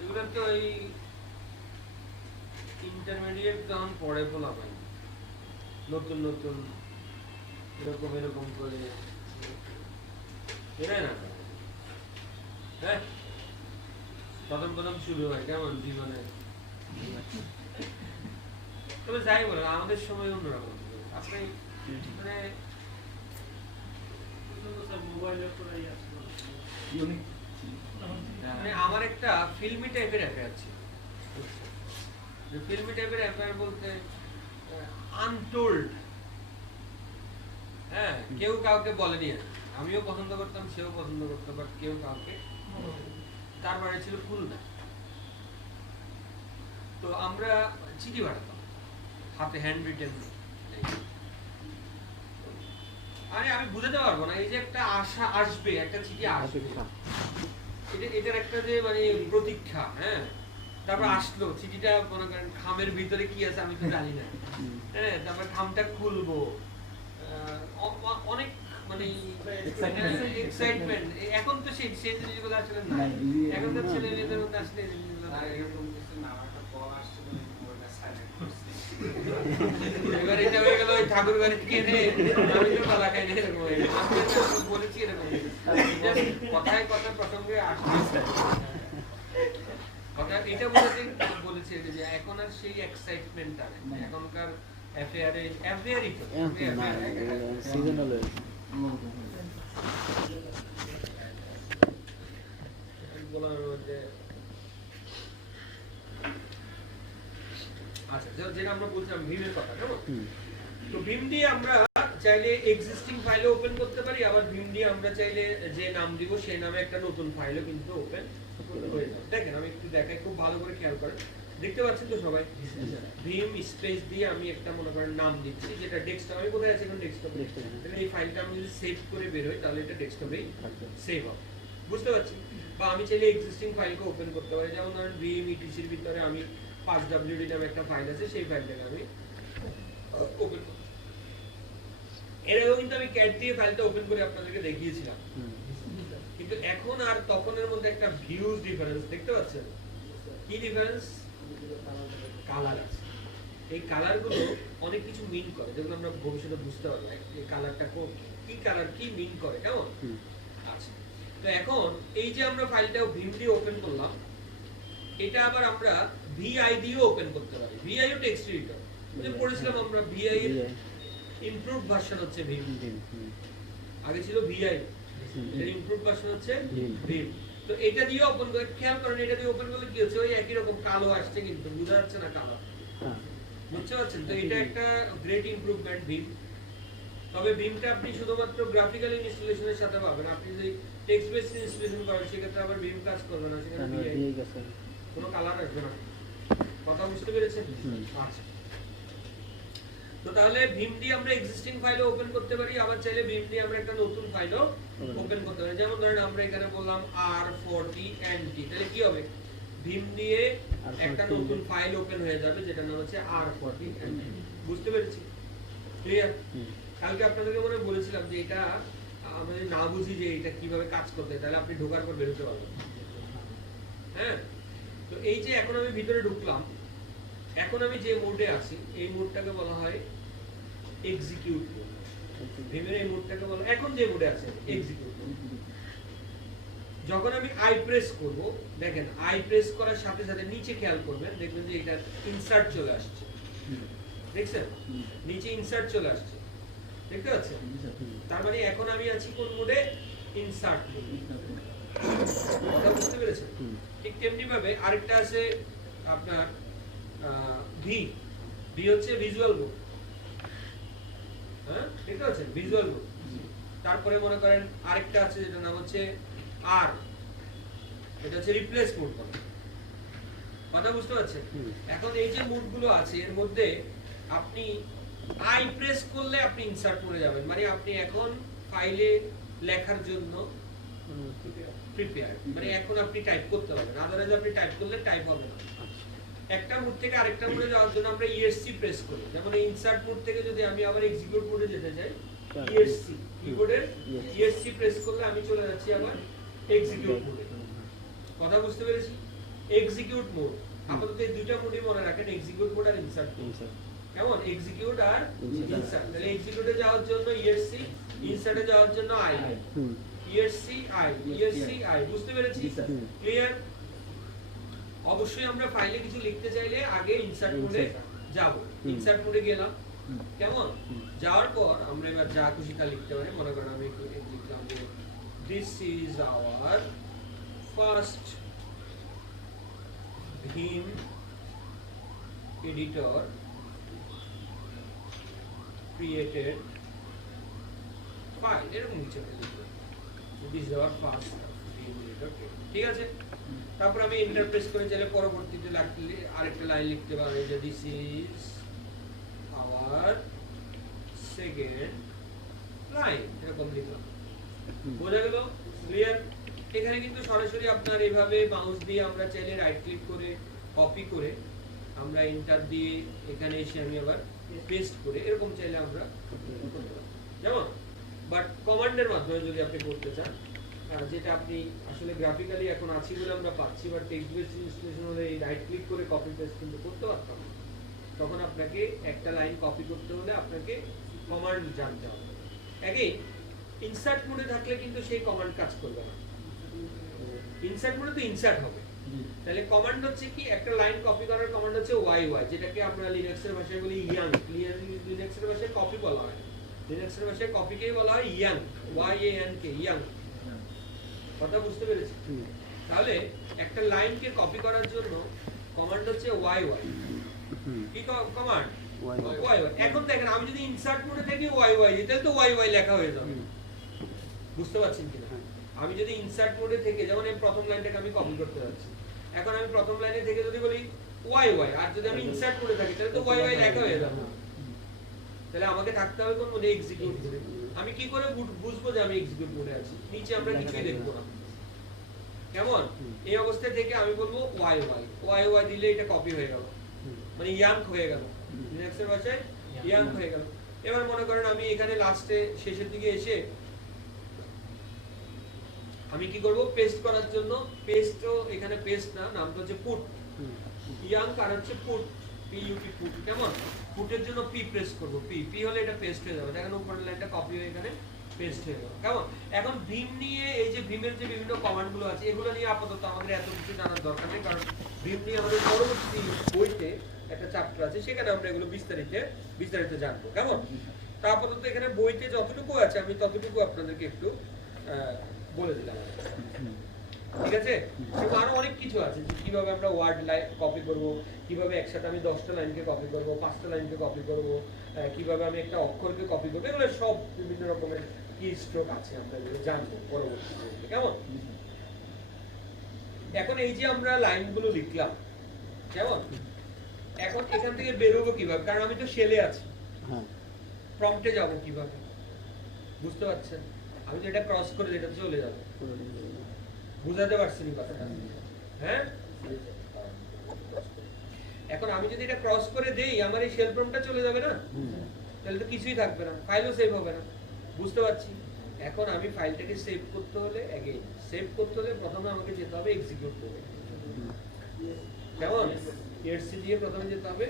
এগুলো তো এই ইন্টারমিডিয়েট যখন পড়ে বলা হয়, নতুন নতুন এরকম এরকম করে এরাই না, হ্যাঁ, প্রথম প্রথম শুরু হয় কেমন জীবনে। তবে যাই বলেন আমাদের সময় অন্যরকম। আপনি মানে আমার একটা ফিল্মি টাইপের অ্যাফেয়ার ছিল। ফিল্মি টাইপের অ্যাফেয়ার বলতে আনটোল্ড, হ্যাঁ, কেউ কাউকে বলেনি। আমিও পছন্দ করতাম, সেও পছন্দ করতো, বাট কেউ কাউকে। তার বাড়ি ছিল খুলনা। তো আমরা চিঠি পাঠাতাম হাতে, হ্যান্ড রিটেন। আরে আমি বুঝাতে পারবো না, এই যে একটা আশা আসবে, একটা চিঠি আসবে, এটার একটা যে মানে প্রতীক্ষা। হ্যাঁ, তারপর আসলো চিঠিটা, মনে করেন খামের ভিতরে কি আছে আমি তো জানি না। হ্যাঁ, তারপর খামটা খুলবো, অনেক মানে এক্সাইটমেন্ট। এখন তো সেই জিনিসগুলো আসলে না, এখনকার ছেলে মেয়েদের মধ্যে আসলে এই জিনিসগুলো না। এবার এটা হয়ে গেল ওই ঠাকুর বাড়ি থেকে এনে আমি তো পালা খাই বলেছি এরকম। কথায় কথা প্রসঙ্গে আসছে কথা, এটা বলেছে যে এখন আর সেই এক্সাইটমেন্ট আর এখনকার অ্যাফেয়ারই তো সিজনাল বলার মধ্যে যেটা আমরা বলছিলাম ভিমের কথা, কেমন? হুম তো ভিম দিয়ে আমরা চাইলে এক্সিস্টিং ফাইলে ওপেন করতে পারি, আবার ভিম দিয়ে আমরা চাইলে যে নাম দিব সেই নামে একটা নতুন ফাইলও কিন্তু ওপেন হয়ে যাবে। দেখেন আমি একটু দেখাই, খুব ভালো করে খেয়াল করেন, দেখতে পাচ্ছেন তো সবাই? ভিম স্পেস দিয়ে আমি একটা মনে করেন নাম দিচ্ছি, যেটা ডেস্কটপ, আমি কোথায় আছি এখন? ডেস্কটপে। তাহলে এই ফাইলটা আমি যদি সেভ করে বের হই তাহলে এটা ডেস্কটপেই সেভ হবে, বুঝতে পারছি? বা আমি চাইলে এক্সিস্টিং ফাইলকে ওপেন করতে পারি, যেমন ধরেন ভিম ইটিসির ভিতরে আমি 5wd নামে একটা ফাইল আছে, সেই ফাইলটাকে আমি ওপেন করব। এর আগেও কিন্তু আমি ক্যাট দিয়ে ফাইলটা ওপেন করে আপনাদেরকে দেখিয়েছিলাম, কিন্তু এখন আর তখনের মধ্যে একটা হিউজ ডিফারেন্স দেখতে পাচ্ছেন। কি ডিফারেন্স? কালার আছে। এই কালারগুলো অনেক কিছু মিন করে, যেগুলো আমরা ভবিষ্যতে বুঝতে পারবো এই কালারটা কি কালার কি মিন করে, কেমন? আচ্ছা, তো এখন এই যে আমরা ফাইলটা ভিম দিয়ে ওপেন করলাম, এটা আবার আমরা ভিআই দিয়েও ওপেন করতে পারি। ভিআই ও টেক্সট এডিটর, যে পড়েছিলাম আমরা, ভিআই এর ইমপ্রুভড ভার্সন হচ্ছে ভিম, আগে ছিল ভিআই, এর ইমপ্রুভড ভার্সন হচ্ছে ভিম। তো এটা দিয়ে ওপেন করে খেয়াল করেন, এটা দিয়ে ওপেন করলে কি হচ্ছে? ওই একই রকম কালো আসছে, কিন্তু বোঝা যাচ্ছে না কালো, বুঝতে পারছেন? তো এটা একটা গ্রেট ইমপ্রুভমেন্ট ভিম। তবে ভিমটা আপনি শুধুমাত্র গ্রাফিক্যাল ইনস্টলেশনের সাথে পাবেন, আপনি যদি টেক্সট বেসড ইনস্টলেশন করেন সেক্ষেত্রে আবার ভিম কাজ করবে না, সেখানে ভিআই কোনো কালার আসবে না। কথা বুঝতে পেরেছেন? আচ্ছা, তো তাহলে ভিম দিয়ে আমরা এক্সিস্টিং ফাইলও ওপেন করতে পারি, আবার চাইলে ভিম দিয়ে আমরা একটা নতুন ফাইলও ওপেন করতে পারি। যেমন ধরেন আমরা এখানে বললাম R40NT, তাহলে কি হবে? ভিম দিয়ে একটা নতুন ফাইল ওপেন হয়ে যাবে, যেটার নাম হচ্ছে R40NT। বুঝতে পেরেছি? ক্লিয়ার? কালকে আপনাদেরকে মনে বলেছিলাম যে এটা আমরা যদি না বুঝি যে এটা কিভাবে কাজ করতে, তাহলে আপনি ঢোকার পর বেরোতে পারবেন। হ্যাঁ, তো এই যে এখন আমি ভিতরে ঢুকলাম, এখন আমি যে মোডে আছি এই মোডটাকে বলা হয় এক্সিকিউট মোড। ভিমের এই মোডটাকে বলা, এখন যে মোডে আছে এক্সিকিউট মোড। যখন আমি আই প্রেস করব, দেখেন আই প্রেস করার সাথে সাথে নিচে খেয়াল করবেন, দেখবেন যে এটা ইনসার্ট চলে আসছে, দেখছেন? নিচে ইনসার্ট চলে আসছে, দেখতে পাচ্ছেন? তার মানে এখন আমি আছি কোন মোডে? ইনসার্ট মোডে। কথা বুঝতে পেরেছেন? ঠিক তেমনি ভাবে আরেকটা আছে আপনার ভি হচ্ছে ভিজুয়াল মোড। হ্যাঁ, দেখতে পাচ্ছেন? Visual mode. তারপরে মনে করেন আরেকটা আছে যেটা নাম হচ্ছে আর, এটা হচ্ছে রিপ্লেস মোড। কথা বুঝতে পারছেন? এখন এই যে মোডগুলো আছে এর মধ্যে আপনি আই প্রেস করলে আপনি ইনসার্ট মোডে যাবেন, মানে আপনি এখন ফাইলে লেখার জন্য প্রিপেয়ার, মানে এখন আপনি টাইপ করতে পারবেন, আদারওয়াইজ আপনি টাইপ করলে টাইপ হবে না। একটা মোড থেকে আরেকটা মোডে যাওয়ার জন্য আমরা ইএসসি প্রেস করি, যেমন ইনসার্ট মোড থেকে যদি আমি আবার এক্সিকিউট মোডে যেতে চাই, ইএসসি কিবোর্ডের ইএসসি প্রেস করলে আমি চলে যাচ্ছি আবার এক্সিকিউট মোডে। কথা বুঝতে পেরেছি? এক্সিকিউট মোড, আপাতত এই দুইটা মোডই মনে রাখেন, এক্সিকিউট মোড আর ইনসার্ট মোড। কেমন? এক্সিকিউট আর ইনসার্ট। তাহলে এক্সিকিউটে যাওয়ার জন্য ইএসসি, ইনসার্টে যাওয়ার জন্য I, ESC I, ESC I. বুঝতে পেরেছি? ক্লিয়ার? অবশ্যই আমরা ফাইলে কিছু লিখতে চাইলে আগে ইনসার্ট মোডে যাব, ইনসার্ট মোডে গেলাম, কেমন? যাওয়ার পর আমরা এবার যা খুশি তা লিখতে পারি। মনে করেন আমি একটু লিখলাম যে this is our first Vim editor created file, এরকম কিছু লিখলাম, this is our first Vim editor. ঠিক আছে? তারপর আমি এন্টার প্রেস করে চাইলে পরবর্তীতে আরেকটা লাইন লিখতে পারি যে this is our second line, এরকম লিখলাম। বোঝা গেল? ক্লিয়ার? এখানে কিন্তু সরাসরি আপনার এইভাবে মাউস দিয়ে আমরা চাইলে রাইট ক্লিক করে কপি করে আমরা এন্টার দিয়ে এখানে এসে আমি আবার পেস্ট করে এরকম চাইলে আমরা করতে পারি, যেমন। বাট কমান্ডের মাধ্যমে যদি আপনি করতে চান, যেটা আপনি আসলে গ্রাফিক্যালি এখন আছি বলে আমরা পাচ্ছি, বাট টেক্সট বেসড ইনস্টলেশন হলে এই রাইট ক্লিক করে কপি পেস্ট কিন্তু করতে পারতাম। তখন আপনাকে একটা লাইন কপি করতে হলে আপনাকে কমান্ড জানতে হবে। এগেইন ইনসার্ট মোডে থাকলে কিন্তু সেই কমান্ড কাজ করবে না, ইনসার্ট মোডে তো ইনসার্ট হবে। তাহলে কমান্ড হচ্ছে কি, একটা লাইন কপি করার কমান্ড হচ্ছে ওয়াই ওয়াই, যেটাকে আমরা লিনাক্সের ভাষায় বলি ইয়াং। লিনাক্সের ভাষায় কপি বলা হয়, লিনাক্সের ভাষায় কপিকেই বলা হয় yank, Y A N K, yank. কথা বুঝতে পেরেছি? তাহলে একটা লাইনকে কপি করার জন্য কমান্ড হচ্ছে ওয়াই ওয়াই, হুম। কি কমান্ড ওয়াই ওয়াই ওয়াই। এখন দেখেন আমি যদি ইনসার্ট মোডে থাকি ওয়াই ওয়াই দিই তাহলে তো ওয়াই ওয়াই লেখা হয়ে যাবে। বুঝতে পারছেন কিনা? হ্যাঁ। আমি যদি ইনসার্ট মোডে থেকে যেমন এই প্রথম লাইনটাকে আমি কপি করতে যাচ্ছি, এখন আমি প্রথম লাইনে থেকে যদি বলি ওয়াই ওয়াই, আর যদি আমি ইনসার্ট মোডে থাকি তাহলে তো ওয়াই ওয়াই লেখা হয়ে যাবে। তাহলে আমাকে থাকতে হবে কোন মোডে? এক্সিকিউট মোডে। আমি কি করে বুঝবো যে আমি এক্সিকিউট মোডে আছি? নিচে আমরা কিছুই দেখবো না। কেমন? এই অবস্থায় থেকে আমি বলবো ওয়াই ওয়াই, ওয়াই ওয়াই দিলে এটা কপি হয়ে গেল, মানে ইয়াঙ্ক হয়ে গেল, লিনাক্সের ভাষায় ইয়াঙ্ক হয়ে গেল। এবার মনে করেন আমি এখানে লাস্টে শেষের দিকে এসে আমি কি করব? পেস্ট করার জন্য, পেস্টও এখানে পেস্ট না, নামটা হচ্ছে পুট। ইয়াঙ্ক আর হচ্ছে পুট, পিইউটি পুট। কেমন? পুটের জন্য পি প্রেস করব, পি পি হলে এটা পেস্ট হয়ে যাবে। দেখেন উপরের লাইনটা কপি হয়ে এখানে পেস্ট হয়ে গেল। কেমন? এখন ভীম নিয়ে এই যে ভীমের যে বিভিন্ন কমান্ড গুলো আছে এগুলো নিয়ে আপাতত আমাদের এত কিছু জানার দরকার নেই, কারণ ভীম নিয়ে আমাদের পরবর্তী বইতে একটা চ্যাপ্টার আছে, সেখানে আমরা এগুলো বিস্তারিত জানবো। কেমন? তা আপাতত এখানে বইতে যতটুকু আছে আমি ততটুকু আপনাদেরকে একটু বলে দিলাম। ঠিক আছে? এবং আরো অনেক কিছু আছে যে কিভাবে আমরা ওয়ার্ড লাইন কপি করব, কিভাবে একসাথে আমি 10টা লাইনকে কপি করব, 5টা লাইনকে কপি করব, কিভাবে আমি একটা অক্ষরকে কপি করব, এগুলো সব বিভিন্ন রকমের কি স্ট্রোক আছে আমরা এগুলো জানবো পরবর্তীতে। কেমন? এখন এই যে আমরা লাইনগুলো লিখলাম, কেমন? এখন এখান থেকে বেরোবো কিভাবে? কারণ আমি তো শেলে আছি, প্রম্পটে যাব কিভাবে? বুঝতে পারছেন? আমি তো এটা ক্রস করে এটা চলে যাবে। বুঝাতে পারছি না কথাটা? হ্যাঁ? এখন আমি যদি এটা ক্রস করে দেই আমার এই শেল প্রম্পটটা চলে যাবে না? তাহলে তো কিছুই থাকবে না, ফাইলও সেভ হবে না। বুঝতে পারছি? এখন আমি ফাইলটাকে সেভ করতে হলে সেভ করতে হলে প্রথমে আমাকে যেতে হবে এক্সিকিউট করতে। কেমন? এরসি দিয়ে প্রথমে যেতে হবে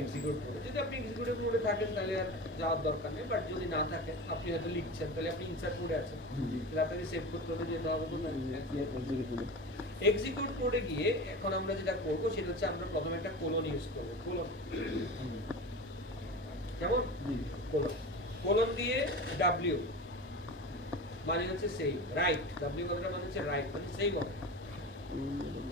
এক্সিকিউট মোডে। যদি আপনি এক্সিকিউটিভ মোডে থাকেন তাহলে আর যাওয়ার দরকার নেই, বাট যদি না থাকেন, আপনি হয়তো লিখছেন, তাহলে আপনি ইনসার্ট মোডে আছেন, তাহলে আপনাকে সেভ করতে হলে যেতে হবে এক্সিকিউট মোডে গিয়ে। এখন আমরা যেটা করব সেটা হচ্ছে আমরা প্রথমে একটা কোলন ইউজ করব। কোলন, কেমন? কোলন, কোলন দিয়ে ডাব্লিউ মানে হচ্ছে সেভ, রাইট। ডাব্লিউ কথাটা মানে হচ্ছে রাইট, মানে সেভ হবে।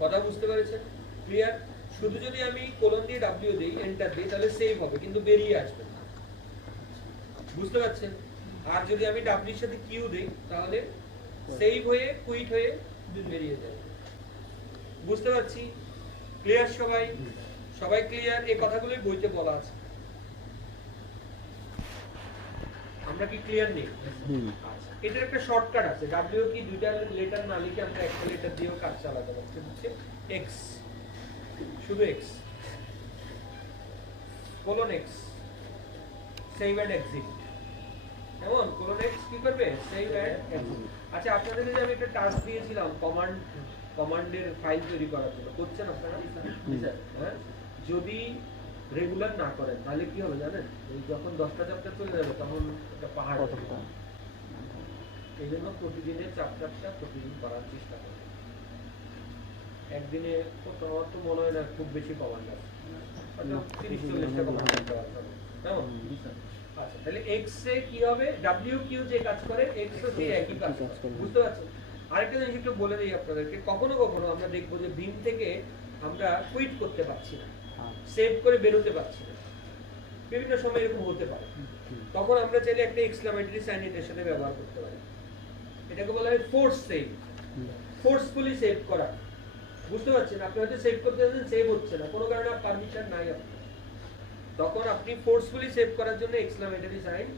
কথা বুঝতে পেরেছেন? ক্লিয়ার? শুধু যদি আমি কোলন দিয়ে ডাব্লিউ দেই, এন্টার দেই, তাহলে সেভ হবে কিন্তু বেরিয়ে আসবে না। বুঝতে পারছেন? আর যদি আমি ডাব্লিউর সাথে কিউ দেই তাহলে সেভ হয়ে কুইট হয়ে বেরিয়ে যাবে। বুঝতে পারছি? ক্লিয়ার সবাই? সবাই ক্লিয়ার? এই কথাগুলোই বইতে বলা আছে। আমরা কি ক্লিয়ার নেই? আচ্ছা, এটার একটা শর্টকাট আছে। ডাব্লিউ কি দুইটা লেটার না লিখে আমরা একটা লেটার দিয়েও কাজ চালাতে পারি। সেটা হচ্ছে এক্স, শুধু X, colon X, save and exit. কেমন? কোলন এক্স কি করবে? Save and exit. আচ্ছা, আপনাদেরকে যে আমি একটা টাস্ক দিয়েছিলাম কমান্ডের ফাইল তৈরি করার জন্য, করছেন আপনারা? হ্যাঁ, যদি রেগুলার না করেন তাহলে কি হবে জানেন? যখন 10টা চ্যাপ্টার চলে যাবে তখন একটা পাহাড় হয়ে যাবে। এই জন্য প্রতিদিনের চ্যাপ্টারটা প্রতিদিন করার চেষ্টা করবেন। একদিনে তোমার তো মনে হয় না খুব বেশি কমান্ড আছে, 30-40টা কমান্ড আছে। কেমন? আচ্ছা, তাহলে এক্স এ কি হবে? ডাব্লিউ কিউ যে কাজ করে এক্স ও যে একই কাজ করে। বুঝতে পারছেন? আরেকটা জিনিস একটু বলে দিই আপনাদেরকে, কখনো কখনো আমরা দেখবো যে ভীম থেকে আমরা কুইট করতে পারছি না, সেভ করে বেরোতে পারছি না, বিভিন্ন সময় এরকম হতে পারে। তখন আমরা চাইলে একটা এক্সক্লামেটরি সাইন এর সাথে ব্যবহার করতে পারি। এটাকে বলা হয় ফোর্স সেভ, ফোর্সফুলি সেভ করা। বুঝতে পারছেন? আপনি হয়তো সেভ করতে যাচ্ছেন, সেভ হচ্ছে না, কোনো কারণে পারমিশন নাই আপনার, তখন আপনি ফোর্সফুলি সেভ করার জন্য এক্সক্লামেটরি সাইন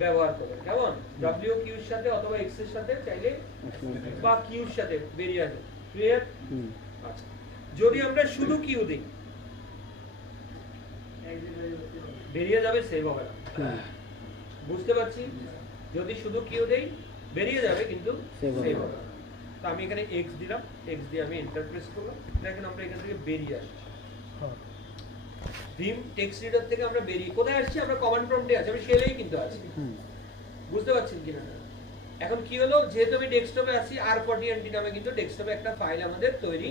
ব্যবহার করবেন। কেমন? ডব্লিউ কিউর সাথে অথবা এক্স এর সাথে চাইলে বা কিউর সাথে বেরিয়ে আসবে। ক্লিয়ার? আচ্ছা, যদি আমরা শুধু কিউ দিই বেরিয়ে যাবে, সেভ হবে না। বুঝতে পারছি? যদি শুধু কিউ দেই বেরিয়ে যাবে কিন্তু সেভ হবে না। তো আমি এখানে এক্স দিলাম, এক্স দিয়ে আমি এন্টার প্রেস করলাম। দেখেন আমরা এখান থেকে বেরিয়ে আসি। ভীম টেক্সট রিডার থেকে আমরা বেরিয়ে কোথায় আসছি? আমরা কমান্ড প্রম্পটে আছি, আমি শেলেই কিন্তু আছি। বুঝতে পারছেন কিনা? এখন কি হলো, যেহেতু আমি ডেস্কটপে আছি, R40NT নামে কিন্তু ডেস্কটপে একটা ফাইল আমাদের তৈরি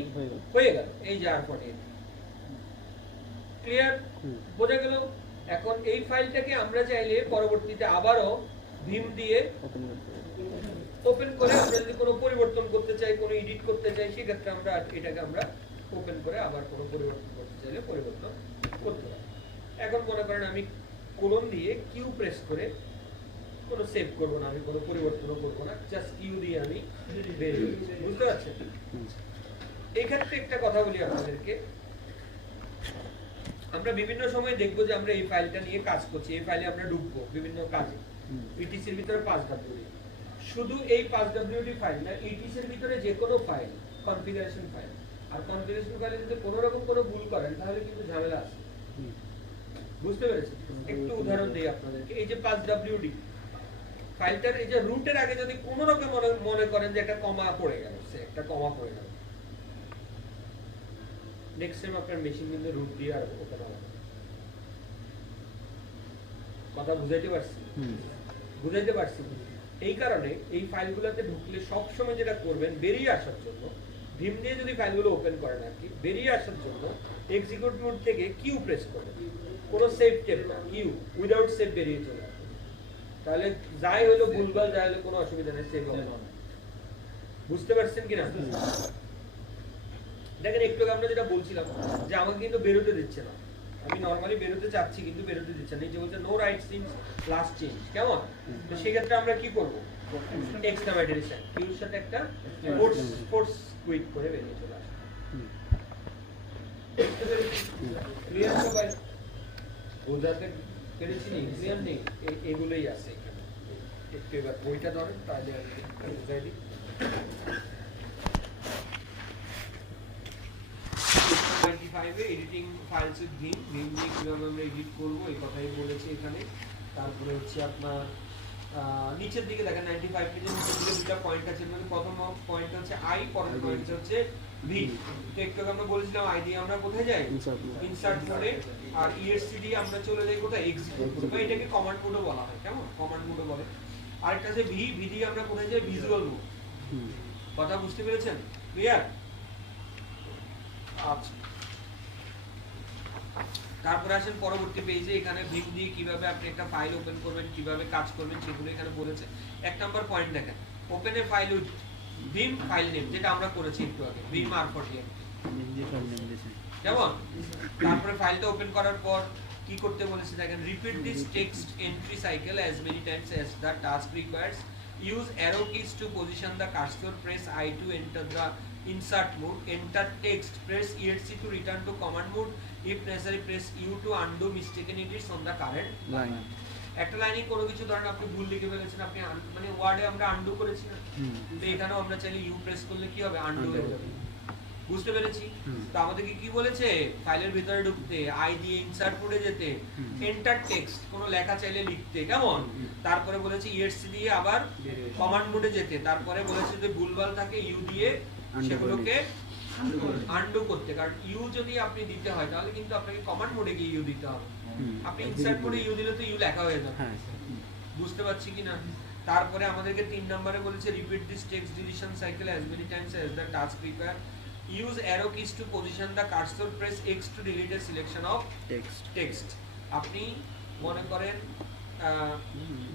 হয়ে গেল, এই যে R40NT। ক্লিয়ার? বোঝা গেল? এখন এই ফাইলটাকে আমরা চাইলে পরবর্তীতে আবারও ভীম দিয়ে ওপেন করে আমরা যদি কোনো পরিবর্তন করতে চাই, কোনো এডিট করতে চাই, সেক্ষেত্রে আমরা এটাকে আমরা ওপেন করে আবার কোনো পরিবর্তন করতে চাইলে পরিবর্তন করতে পারি। এখন মনে করেন আমি কোলন দিয়ে কিউ প্রেস করে কোনো সেভ করব না, আমি কোনো পরিবর্তনও করব না, জাস্ট কিউ দিয়ে আমি বেরিয়ে যাচ্ছি। বুঝতে পারছেন? এই ক্ষেত্রে একটা কথা বলি আপনাদেরকে, আমরা বিভিন্ন সময় দেখবো যে আমরা এই ফাইলটা নিয়ে কাজ করছি, এই ফাইলে আমরা ঢুকবো বিভিন্ন কাজে, ইটিসির ভিতরে 5WD, শুধু এই 5WD ফাইল না, ইটিসির ভিতরে যে কোনো ফাইল কনফিগারেশন ফাইল, আর কনফিগারেশন ফাইলে যদি কোনো রকম কোনো ভুল করেন তাহলে কিন্তু ঝামেলা আছে। বুঝতে পেরেছেন? একটু উদাহরণ দিই আপনাদেরকে। এই যে 5WD ফাইলটার এই যে রুটের আগে যদি কোনো রকম মনে করেন যে একটা কমা পড়ে গেল, সে একটা কমা পড়ে গেল, নেক্সট টাইম আপনার মেশিন কিন্তু রুট দিয়ে আর ওপেন হবে না। কথা বুঝাইতে পারছি? বুঝাইতে পারছি? এই কারণে এই ফাইলগুলোতে ঢুকলে সব সময় যেটা করবেন, বেরিয়ে আসার জন্য ভিম দিয়ে যদি ফাইলগুলো ওপেন করেন আর কি, বেরিয়ে আসার জন্য এক্সিকিউট মোড থেকে কিউ প্রেস করবেন, কোনো সেভ টেপ না, কিউ উইদাউট সেভ বেরিয়ে চলে আসবে। তাহলে যাই হলো ভুলভাল, যাই হলো কোনো অসুবিধা নেই, সেভ হবে না। বুঝতে পারছেন কিনা? দেখেন একটু আমরা যেটা বলছিলাম যে আমাকে কিন্তু বেরোতে দিচ্ছে না, আমি নরমালি বেরোতে চাচ্ছি কিন্তু বেরোতে দিচ্ছে না, এই যে বলছে no write since last change, কেমন? তো সেই ক্ষেত্রে আমরা কি করব? এক্সক্লামেটরি সাইন কিউর সাথে একটা ফোর্স কুইক করে বেরিয়ে চলে আসবে। ক্লিয়ার সবাই? বোঝাতে পেরেছি? নি ক্লিয়ার নেই? এগুলোই আছে এখানে। একটু এবার বইটা ধরেন তাহলে আমি বুঝাই দিই। 95 এ এডিটিং ফাইলস উইথ ভিম, ভিম দিয়ে কিভাবে আমরা এডিট করব এই কথাই বলেছি এখানে। তারপরে হচ্ছে আপনার নিচের দিকে দেখেন 95 পেজের নিচের দিকে দুটো পয়েন্ট আছে, মানে প্রথম পয়েন্ট হচ্ছে আই, পরের পয়েন্ট হচ্ছে ভি। তো একটু আমরা বলেছিলাম আই দিয়ে আমরা কোথায় যাই? ইনসার্ট মোডে, আর ইএসসি দিয়ে আমরা চলে যাই কোথায়? এক্সিকিউট মোডে, বা এটাকে কমান্ড মোডও বলা হয়, কেমন? কমান্ড মোডও বলে। আরেকটা আছে ভি, ভি দিয়ে আমরা কোথায় যাই? Visual mode. কথা বুঝতে পেরেছেন? ক্লিয়ার? আচ্ছা, তারপরে আসেন পরবর্তী পেজে, এখানে ভিম দিয়ে কিভাবে আপনি একটা ফাইল ওপেন করবেন, কিভাবে কাজ করবেন সেগুলো এখানে বলেছে। এক নাম্বার পয়েন্ট দেখেন, open a file with Vim file name, যেটা আমরা করেছি একটু আগে, ভিম R40 কেমন? তারপরে ফাইলটা ওপেন করার পর কি করতে বলেছে দেখেন, repeat this text entry cycle as many times as the task requires, use arrow keys to position the cursor, press I to enter the insert mode, enter text, press ESC to return to command mode, if necessary press U to undo mistaken edits on the current line. একটা লাইনে কোনো কিছু ধরেন আপনি ভুল লিখে ফেলেছেন, আপনি মানে ওয়ার্ডে আমরা আনডু করেছি না, তো এখানেও আমরা চাইলে ইউ প্রেস করলে কি হবে? আনডু হয়ে যাবে। বুঝতে পেরেছি? তো আমাদেরকে কি বলেছে? ফাইলের ভিতরে ঢুকতে, আই দিয়ে ইনসার্ট মোডে যেতে, এন্টার টেক্সট কোনো লেখা চাইলে লিখতে, কেমন? তারপরে বলেছে ইএসসি দিয়ে আবার কমান্ড মোডে যেতে, তারপরে বলেছে যদি ভুলভাল থাকে ইউ দিয়ে সেগুলোকে আনডু করতে, কারণ ইউ যদি আপনি দিতে হয় তাহলে কিন্তু আপনাকে কমান্ড মোডে গিয়ে ইউ দিতে হবে। আপনি ইনসার্ট মোডে ইউ দিলে তো ইউ লেখা হয়ে যাবে। বুঝতে পারছি কিনা? তারপরে আমাদেরকে 3 নম্বরে বলেছে repeat this text deletion cycle as many times as the task require, use arrow keys to position the cursor, press X to delete a selection of text. আপনি মনে করেন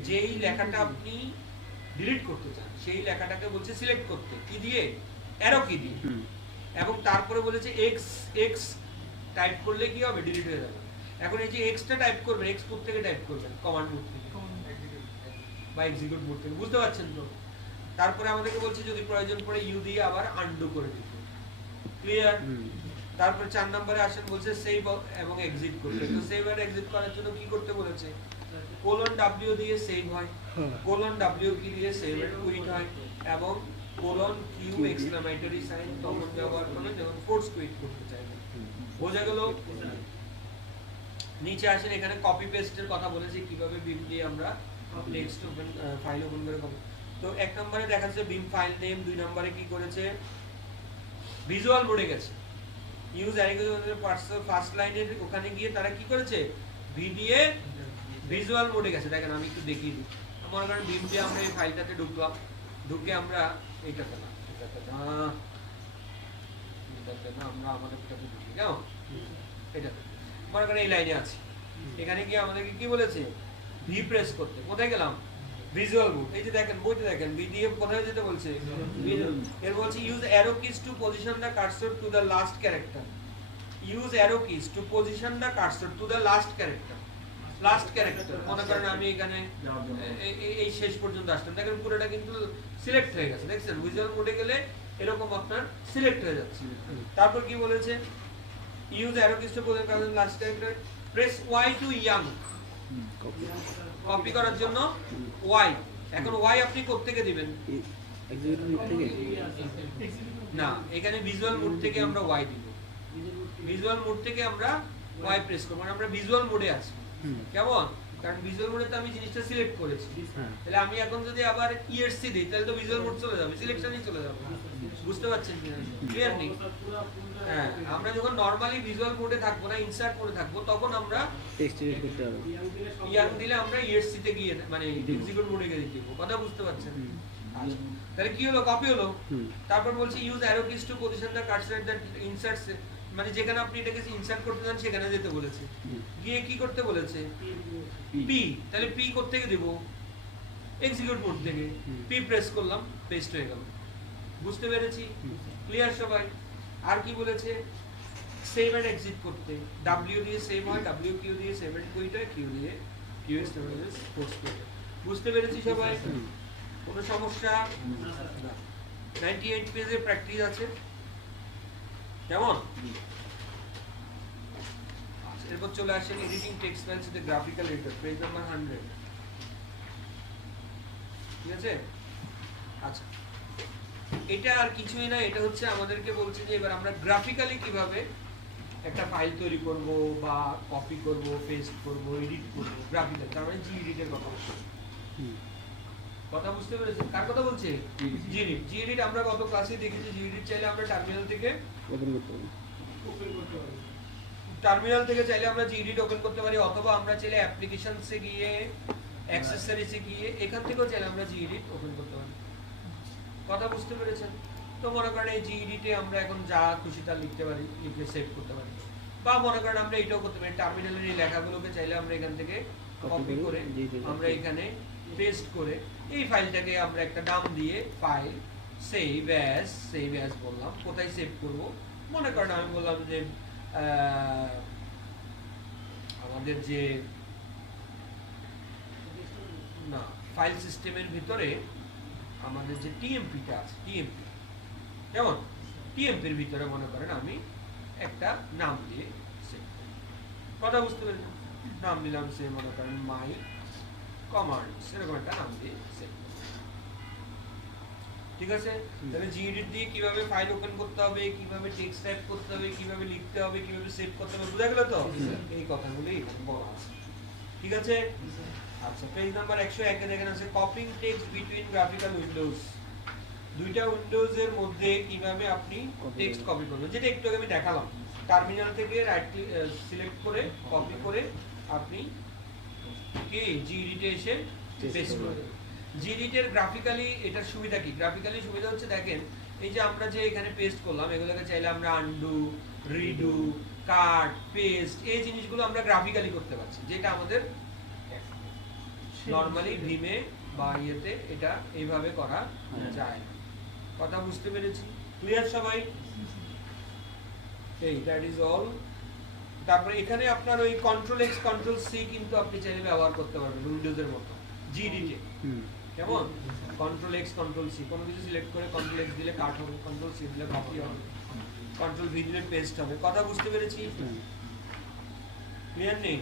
যেই লেখাটা আপনি ডিলিট করতে চান সেই লেখাটাকে বলছে সিলেক্ট করতে, কি দিয়ে? অ্যারো কি দিয়ে। এবং তারপরে বলেছে x টাইপ করলে কি হবে? ডিলিট হয়ে যাবে। এখন এই যে x টা টাইপ করবেন, x কোড থেকে টাইপ করবেন? কমান্ড মোড থেকে বা এক্সিকিউট মোড থেকে। বুঝতে পারছেন তো? তারপরে আমাদেরকে বলছে যদি প্রয়োজন পড়ে ইউ দিয়ে আবার আনডু করে দিতে। ক্লিয়ার? তারপরে 4 নম্বরে আসেন, বলছে সেভ এবং এক্সিট করতে। তো সেভ আর এক্সিট করার জন্য কি করতে বলেছে? কোলন W দিয়ে সেভ হয়, কোলন W কি দিয়ে সেভ এন্ড কুইট হয়, এবং কোলন কিউ এক্সক্লেমেটরি সাইন তখন ব্যবহার করবেন যখন ফোর্স কুইট করতে চাইবেন। বোঝা গেল? নিচে আসেন, এখানে কপি পেস্টের কথা বলেছি, কিভাবে ভিম দিয়ে আমরা টেক্সট ওপেন ফাইল ওপেন করে কপি। তো 1 নম্বরে দেখাচ্ছে ভিম ফাইল নেম, 2 নম্বরে কি করেছে? ভিজুয়াল মোডে গেছে, ইউজ অ্যারিগেশনের ফার্স্ট লাইনের ওখানে গিয়ে তারা কি করেছে? ভি দিয়ে ভিজুয়াল মোডে গেছে। দেখেন আমি একটু দেখিয়ে দিই। মনে করেন ভিম দিয়ে আমরা এই ফাইলটাতে ঢুকলাম, ঢুকে আমরা এইটাতে না, আমরা আমাদেরটাতে ঢুকি, কেমন? এটাতে মনে করেন এই লাইনে আছে, এখানে গিয়ে আমাদেরকে কি বলেছে? ভি প্রেস করতে। কোথায় গেলাম? ভিজুয়াল মোড, এই যে দেখেন বইতে দেখেন ভিডিএফ কোথায় যেতে বলছে, এর বলছে use arrow keys to position the cursor to the last character, use arrow keys to position the cursor to the last character, last character মনে করেন আমি এখানে এই শেষ পর্যন্ত আসলাম, দেখেন পুরোটা কিন্তু সিলেক্ট হয়ে গেছে, দেখছেন ভিজুয়াল মোডে গেলে এরকম আপনার সিলেক্ট হয়ে যাচ্ছে। তারপর কি বলেছে, use arrow keys to position the last character, press Y to yank, copy করার জন্য ওয়াই, এখন ওয়াই আপনি কোত্থেকে দিবেন, এক্সিকিউটিভ মোড থেকে না এখানে ভিজুয়াল মোড থেকে আমরা ওয়াই দিব, ভিজুয়াল মোড থেকে আমরা ওয়াই প্রেস করব, মানে আমরা ভিজুয়াল মোডে আছি, কেমন, কারণ ভিজুয়াল মোডে তো আমি জিনিসটা সিলেক্ট করেছি, তাহলে আমি এখন যদি আবার ইএসসি দিই তাহলে তো ভিজুয়াল মোড চলে যাবে, সিলেকশনই চলে যাবে, বুঝতে পারছেন কি ক্লিয়ার নেই? হ্যাঁ, আমরা যখন নরমালি ভিজুয়াল মোডে থাকবো না, ইনসার্ট মোডে থাকবো, তখন আমরা টেক্সট এডিট করতে হবে, ইয়াং দিলে আমরা ইএসসি তে গিয়ে মানে এক্সিকিউট মোডে গিয়ে দিব, কথা বুঝতে পারছেন? আচ্ছা, তাহলে কি হলো, কপি হলো। তারপর বলছি use arrow keys to position the cursor that inserts, মানে যেখানে আপনি এটাকে ইনসার্ট করতে চান সেখানে যেতে বলেছে, গিয়ে কি করতে বলেছে, পি, তাহলে পি কোথা থেকে দেব, এক্সিকিউট মোড থেকে, পি প্রেস করলাম, পেস্ট হয়ে গেল, বুঝতে পেরেছি? ক্লিয়ার সবাই? আর কি বলেছে, সেভ এন্ড এক্সিট করতে, ডাব্লিউ দিয়ে সেভ হয়, ডাব্লিউ কিউ দিয়ে সেভ এন্ড কুইট হয়, কিউ দিয়ে কিউএস টেবিলেস পোস্ট করতে, বুঝতে পেরেছি সবাই? কোনো সমস্যা না? 98 পেজে প্র্যাকটিস আছে, কেমন? আচ্ছা, এরপর চলে আসেন editing text files with graphical editor, page number 100, ঠিক আছে? আচ্ছা, এটা আর কিছুই না, এটা হচ্ছে আমাদেরকে বলছে যে এবার আমরা গ্রাফিক্যালি কিভাবে একটা ফাইল তৈরি করব বা কপি করব, পেস্ট করব, এডিট করব, গ্রাফিক্যাল, তার মানে জি এডিটের কথা বলছে, কথা বুঝতে পেরেছেন? কার কথা বলছে? জি এডিট। জি এডিট আমরা গত ক্লাসে দেখেছি, জি এডিট চাইলে আমরা টার্মিনাল থেকে ওপেন করতে হবে, টার্মিনাল থেকে চাইলে আমরা জি এডিট ওপেন করতে পারি, অথবা আমরা চাইলে অ্যাপ্লিকেশনসে গিয়ে অ্যাক্সেসরিজে গিয়ে এখান থেকেও চাইলে আমরা জি এডিট ওপেন করতে পারি, কথা বুঝতে পেরেছেন? তো মনে করেন এই জি এডিটে আমরা এখন যা খুশি তা লিখতে পারি, লিখে সেভ করতে পারি, বা মনে করেন আমরা এটাও করতে পারি, টার্মিনালের এই লেখাগুলোকে চাইলে আমরা এখান থেকে কপি করে আমরা এখানে পেস্ট করে এই ফাইলটাকে আমরা একটা নাম দিয়ে ফাইল সেভ অ্যাজ বললাম, কোথায় সেভ করব, মনে করেন আমি বললাম যে আমাদের যে না ফাইল সিস্টেমের ভিতরে আমাদের যে টিএমপিটা আছে, টিএমপি, কেমন, টিএমপির ভিতরে মনে করেন আমি একটা নাম দিয়ে সেভ, কথা বুঝতে পেরেছেন? নাম দিলাম সে মনে করেন মাই কমান্ডস, এরকম একটা নাম দিয়ে সেভ, ঠিক আছে? তাহলে জি এডিট দিয়ে কিভাবে ফাইল ওপেন করতে হবে, কিভাবে টেক্সট টাইপ করতে হবে, কিভাবে লিখতে হবে, কিভাবে সেভ করতে হবে, বুঝা গেল তো? এই কথাগুলোই বলা আছে, ঠিক আছে? আচ্ছা, পেজ নাম্বার 101 এ দেখেন আছে copying text between graphical windows, দুইটা উইন্ডোজ এর মধ্যে কিভাবে আপনি টেক্সট কপি করবেন, যেটা একটু আগে আমি দেখালাম, টার্মিনাল থেকে রাইট সিলেক্ট করে কপি করে আপনি কি জি এডিটে এসে পেস্ট করবেন। জি এডিটের গ্রাফিক্যালি এটার সুবিধা কি, গ্রাফিক্যালি সুবিধা হচ্ছে দেখেন এই যে আমরা যে এখানে পেস্ট করলাম এগুলোকে চাইলে আমরা আনডু, রিডু, কাট, পেস্ট, এই জিনিসগুলো আমরা গ্রাফিক্যালি করতে পারছি, যেটা আমাদের নরমালি ভিমে বা ইয়েতে এটা এইভাবে করা যায় না, কথা বুঝতে পেরেছি? ক্লিয়ার সবাই? এই দ্যাট ইজ অল। তারপরে এখানে আপনার ওই কন্ট্রোল এক্স কন্ট্রোল সি কিন্তু আপনি চাইলে ব্যবহার করতে পারবেন উইন্ডোজের মতো জি এডিটে, কেমন, কন্ট্রোল এক্স কন্ট্রোল সি, কোনো কিছু সিলেক্ট করে কন্ট্রোল এক্স দিলে কাট হবে, কন্ট্রোল সি দিলে কপি হবে, কন্ট্রোল ভি দিলে পেস্ট হবে, কথা বুঝতে পেরেছি? ক্লিয়ার নেই?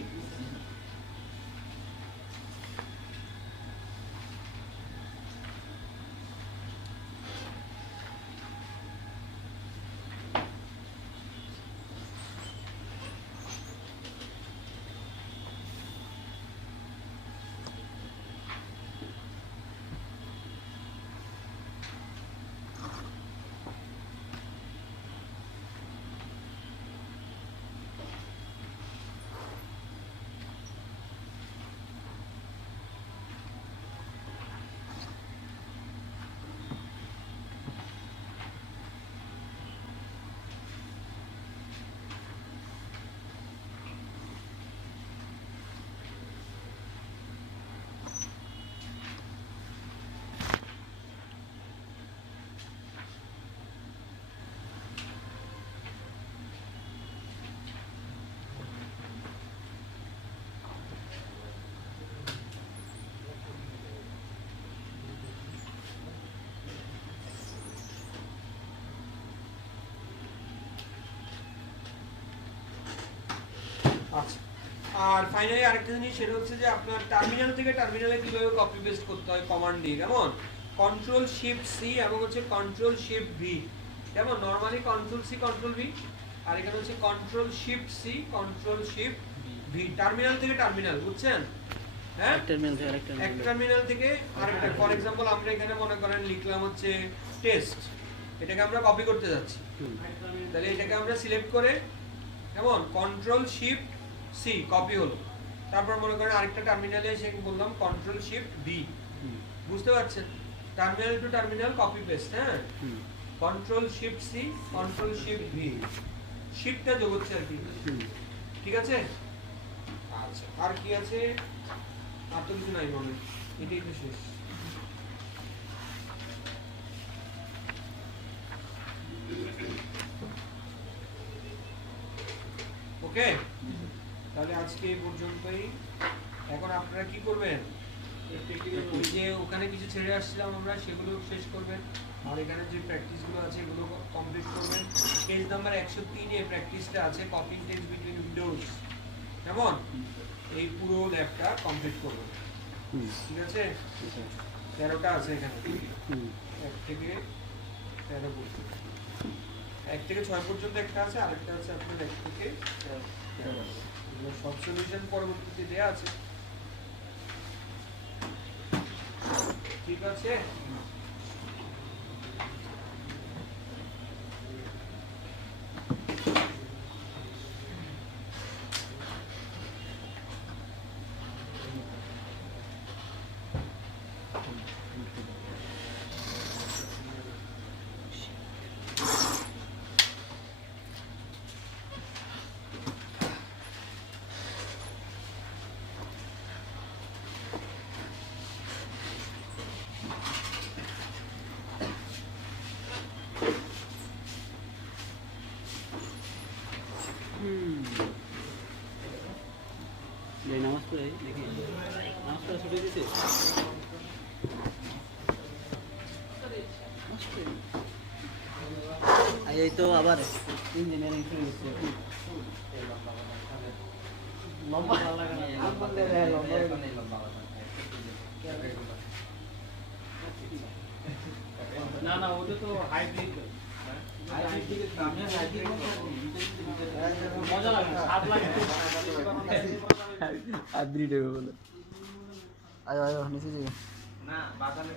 আচ্ছা, আর ফাইনালি আরেকটা জিনিস সেটা হচ্ছে যে আপনার টার্মিনাল থেকে টার্মিনালে কিভাবে কপি পেস্ট করতে হয় কমান্ড দিয়ে, কেমন কন্ট্রোল শিফট সি এবং হচ্ছে কন্ট্রোল শিফট ভি, কেমন normally control C control V, আর এখানে হচ্ছে control shift C control shift V, terminal থেকে টার্মিনাল, বুঝছেন? হ্যাঁ, টার্মিনাল থেকে আরেকটা এক টার্মিনাল থেকে আরেকটা। ফর এক্সাম্পল আমরা এখানে মনে করেন লিখলাম হচ্ছে টেস্ট, এটাকে আমরা কপি করতে যাচ্ছি, তাহলে এটাকে আমরা সিলেক্ট করে কেমন কন্ট্রোল শিফট সি কপি হলো, তারপর মনে করেন আরেকটা টার্মিনালে এসে বললাম কন্ট্রোল শিফট ভি, বুঝতে পারছেন? Terminal to terminal copy paste, হ্যাঁ, control shift C control shift V, শিফটটা যোগ হচ্ছে আর কি, ঠিক আছে? আচ্ছা, আর কি আছে? আর তো কিছু নাই মনে হয়, এটাই তো শেষ। ওকে, তাহলে আজকে এই পর্যন্তই। এখন আপনারা কি করবেন, ওই যে ওখানে কিছু ছেড়ে আসছিলাম আমরা সেগুলো শেষ করবেন, আর এখানে যে প্র্যাকটিসগুলো আছে এগুলো কমপ্লিট করবেন। পেজ নাম্বার 103 এ প্র্যাকটিসটা আছে, কপিং টেক্সট বিটুইন উইন্ডোজ, কেমন এই পুরো ল্যাবটা কমপ্লিট করবেন, ঠিক আছে? 13টা আছে এখানে, 1 থেকে 13 পর্যন্ত, 1 থেকে 6 পর্যন্ত একটা আছে, আরেকটা আছে আপনার 1 থেকে 13। এগুলো সব সলিউশন পরবর্তীতে দেয়া আছে, ঠিক আছে? নামাজ পড়ে দেখি, নামাজ পড়ে ছুটি দিতে এই তো আবার ইঞ্জিনিয়ারিং শুরু হচ্ছে। লম্বা না না, ওটা তো হাইব্রিড, মজা লাগে, স্বাদ লাগে। হাইব্রিড হবে বলে। আয় আয় নিচে যাই না বাগানে